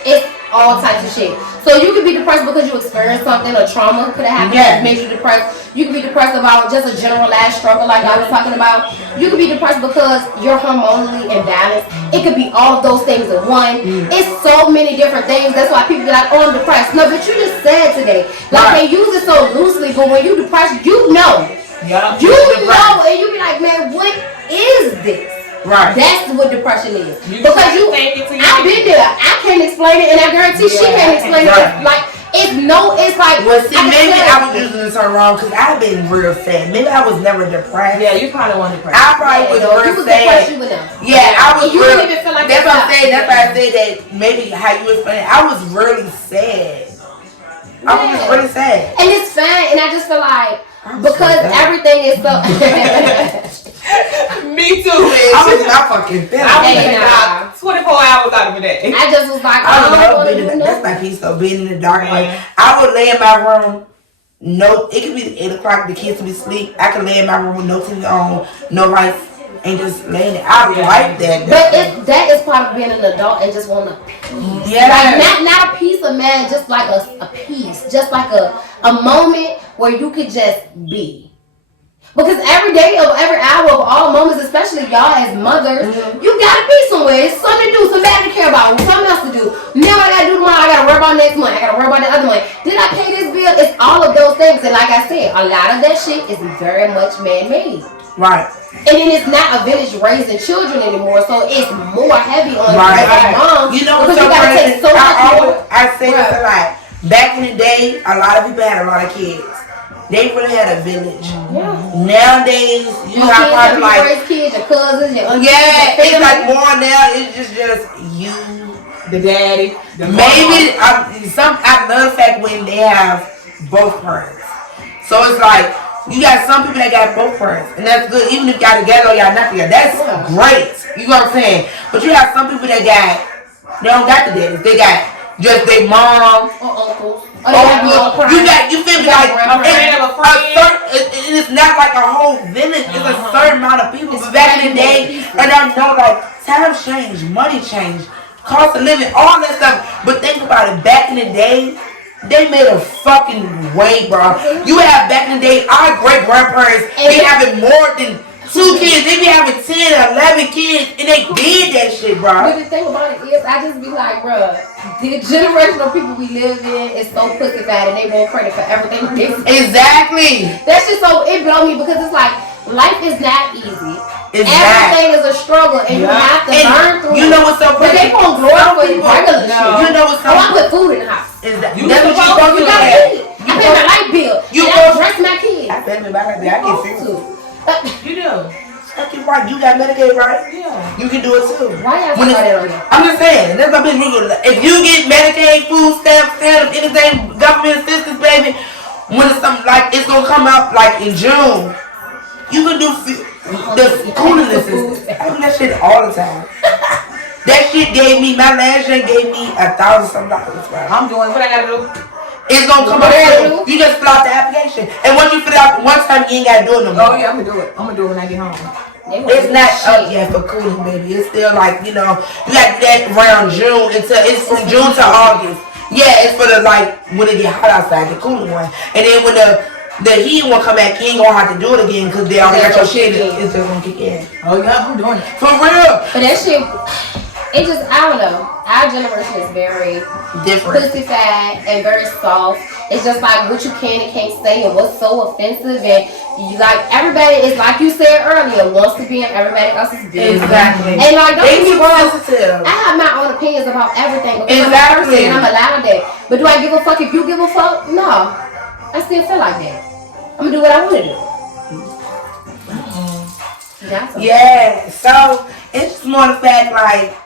it's all types of shit. So you could be depressed because you experienced something, a trauma could have happened that made you depressed. You could be depressed about just a generalized struggle like I was talking about. You could be depressed because you're hormonally imbalanced. It could be all of those things in one. It's so many different things. That's why people be like, oh, I'm depressed. No, but you just said today. Like they use it so loosely, but when you depressed, you know. Yeah. You know, and you be like, man, what is this? Right. That's what depression is. Because I've been there. I can't explain it, and I guarantee she can't explain it. Like, it's like. Well, see, maybe I was using this term wrong because I've been real sad. Maybe I was never depressed. Yeah, you probably weren't depressed. I probably was real sad. Yeah, I was. You didn't even feel like that's what I'm saying. That's why I say that maybe how you explain it. I was really sad. I was really sad. And it's fine, and I just feel like because everything is so. Me too, man. I fucking feel like 24 hours out of a day. I just was like, I love being in the, that's my piece though, being in the dark. Like I would lay in my room, it could be 8 o'clock, the kids would be asleep. I could lay in my room with no TV on, no lights, and just laying there. I like that. But that is part of being an adult and just wanting a peace. Yeah. Like not a piece of man, just like a peace, just like a moment where you could just be. Because every day of every hour of all moments, especially y'all as mothers, you gotta be somewhere. It's something to do, somebody to care about, something else to do. Now what I gotta do tomorrow, I gotta worry about next month, I gotta worry about the other month. Did I pay this bill? It's all of those things. And like I said, a lot of that shit is very much man-made. Right. And then it's not a village raising children anymore, so it's more heavy on moms. You know what's so crazy? I say this a lot. Back in the day, a lot of people had a lot of kids. They really had a village. Yeah. Nowadays, you have probably like kids, your cousins, your uncles. Yeah, it's like more now. It's just you, the daddy. Maybe I love the fact when they have both parents. So it's like you got some people that got both parents, and that's good. Even if y'all together or y'all not together, that's great. You know what I'm saying? But you have some people that they don't got the daddies. They got just their mom or uncles. You feel me? Like it's not like a whole village. It's a certain amount of people. But back in the day, and I know like times change, money change, cost of living, all that stuff. But think about it. Back in the day, they made a fucking way, bro. You have back in the day, our great grandparents they having more than 2 kids. They be having 10, 11 kids, and they did that shit, bro. But the thing about it is, I just be like, bro, the generational people we live in is so pussyfied, and they want credit for everything. Exactly. That's just so it blows me because it's like life is not easy. Everything is a struggle, and you have to learn through. You know what's so crazy? But they won't glorify regular shit. You know what's so I put food in the house. That's what you're supposed to do. I pay my light bill. You dress my kids. I pay my light bill. I get food. You do. Fucking right. You got Medicaid, right? Yeah. You can do it too. Why I'm just saying. That's my bitch. If you get Medicaid, food stamps, anything, government assistance, baby, when it's something like it's gonna come out like in June, you can do the cooling assistance. I do that shit all the time. That shit gave me my last year gave me $1,000 something. Right? I'm doing what I gotta do. It's gonna come out. You just fill out the application, and once you fill it out one time, you ain't gotta do it no more. Oh yeah, I'm gonna do it. I'm gonna do it when I get home. It's not up yet for cooling, baby. It's still like you got that around June until it's from June to August. Yeah, it's for the when it get hot outside, the cooling one, and then when the heat one come back, you ain't gonna have to do it again because they already got your shit. It's just gonna kick in. Oh yeah, I'm doing it for real. But that shit. It just, I don't know. Our generation is very Different. pussified and very soft. It's just like what you can and can't say and what's so offensive, and you, like, everybody is, like you said earlier, wants to be in everybody else's business. Exactly. And like, don't get me wrong, sensitive. I have my own opinions about everything because I'm a Exactly. person and I'm allowed that. But do I give a fuck if you give a fuck? No. I still feel like that. I'm gonna do what I want to do. Yeah, so it's just more the fact, like,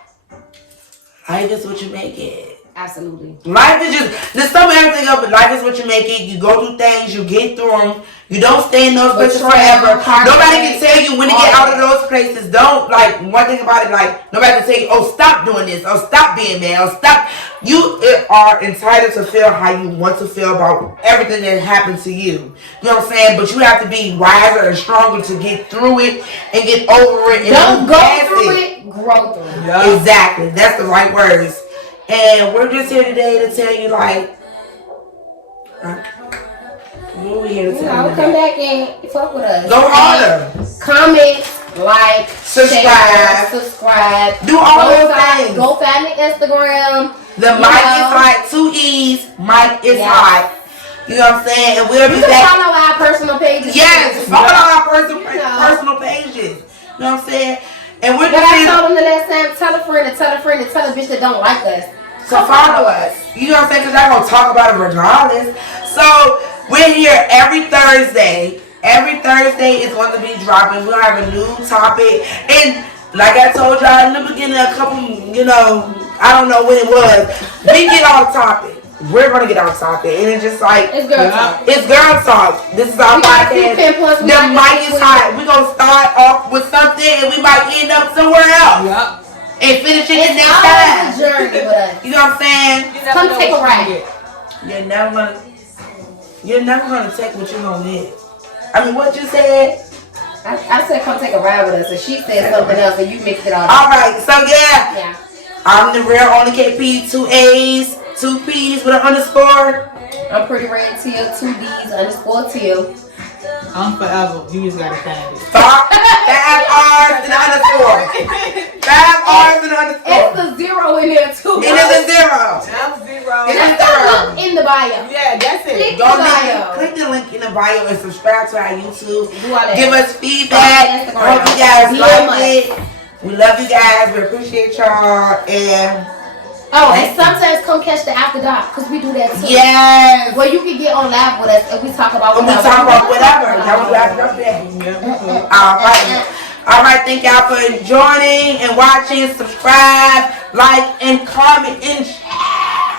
life is what you make it. Absolutely. Life is just, there's some everything up, but life is what you make it. You go through things, you get through them. You don't stay in those places forever. Nobody can tell you when to get out of those places. Don't, like, one thing about it, like, nobody can tell you, oh, stop doing this, oh, stop being mad, oh, stop. You are entitled to feel how you want to feel about everything that happened to you. You know what I'm saying? But you have to be wiser and stronger to get through it and get over it. And don't go through it, grow through it. Yep. Exactly. That's the right words. And we're just here today to tell you, like, what we here to tell you? Come back and fuck with us. Go harder. Comment, like, subscribe, do all those things. Go find me Instagram. The mic is hot. 2 E's. Mic is hot. You know what I'm saying? And we'll be back. Follow our personal pages. Yes, follow our personal pages. You know what I'm saying? And we're just. I told them the last time, tell a friend and tell a friend and tell a bitch that don't like us. So follow us. You know what I'm saying? Because I'm going to talk about it regardless. So we're here every Thursday. Every Thursday is going to be dropping. We'll have a new topic. And like I told y'all in the beginning, a couple, you know, I don't know when it was. We get off topic. We're going to get off topic. And it's just like, it's girl talk. It's girl talk. This is our podcast. The mic is hot. We're going to start off with something and we might end up somewhere else. Yep. And finish it the next time. It's a journey with us. You know what I'm saying? Come take a ride. You're never gonna take what you're gonna get. I mean, what you said? I said come take a ride with us, and she said something else, and you mixed it all. All right, so yeah. I'm the real only KP, 2 A's, 2 P's with an underscore. I'm Pretty Red Teal, 2 D's underscore Teal. I'm forever. You just gotta find it. 5 R's and an underscore. 5 R's and an underscore. It's a 0 in there too. It is a 0. I'm 0. It is Just look in the bio. Yeah, that's it. Click the link in the bio and subscribe to our YouTube. Do all that. Give us feedback. I hope you guys like it. We love you guys. We appreciate y'all. And and sometimes come catch the after dark because we do that too. Yes. Where you can get on live with us and we talk about whatever. That was after that. All right. Thank y'all for joining and watching. Subscribe, like, and comment and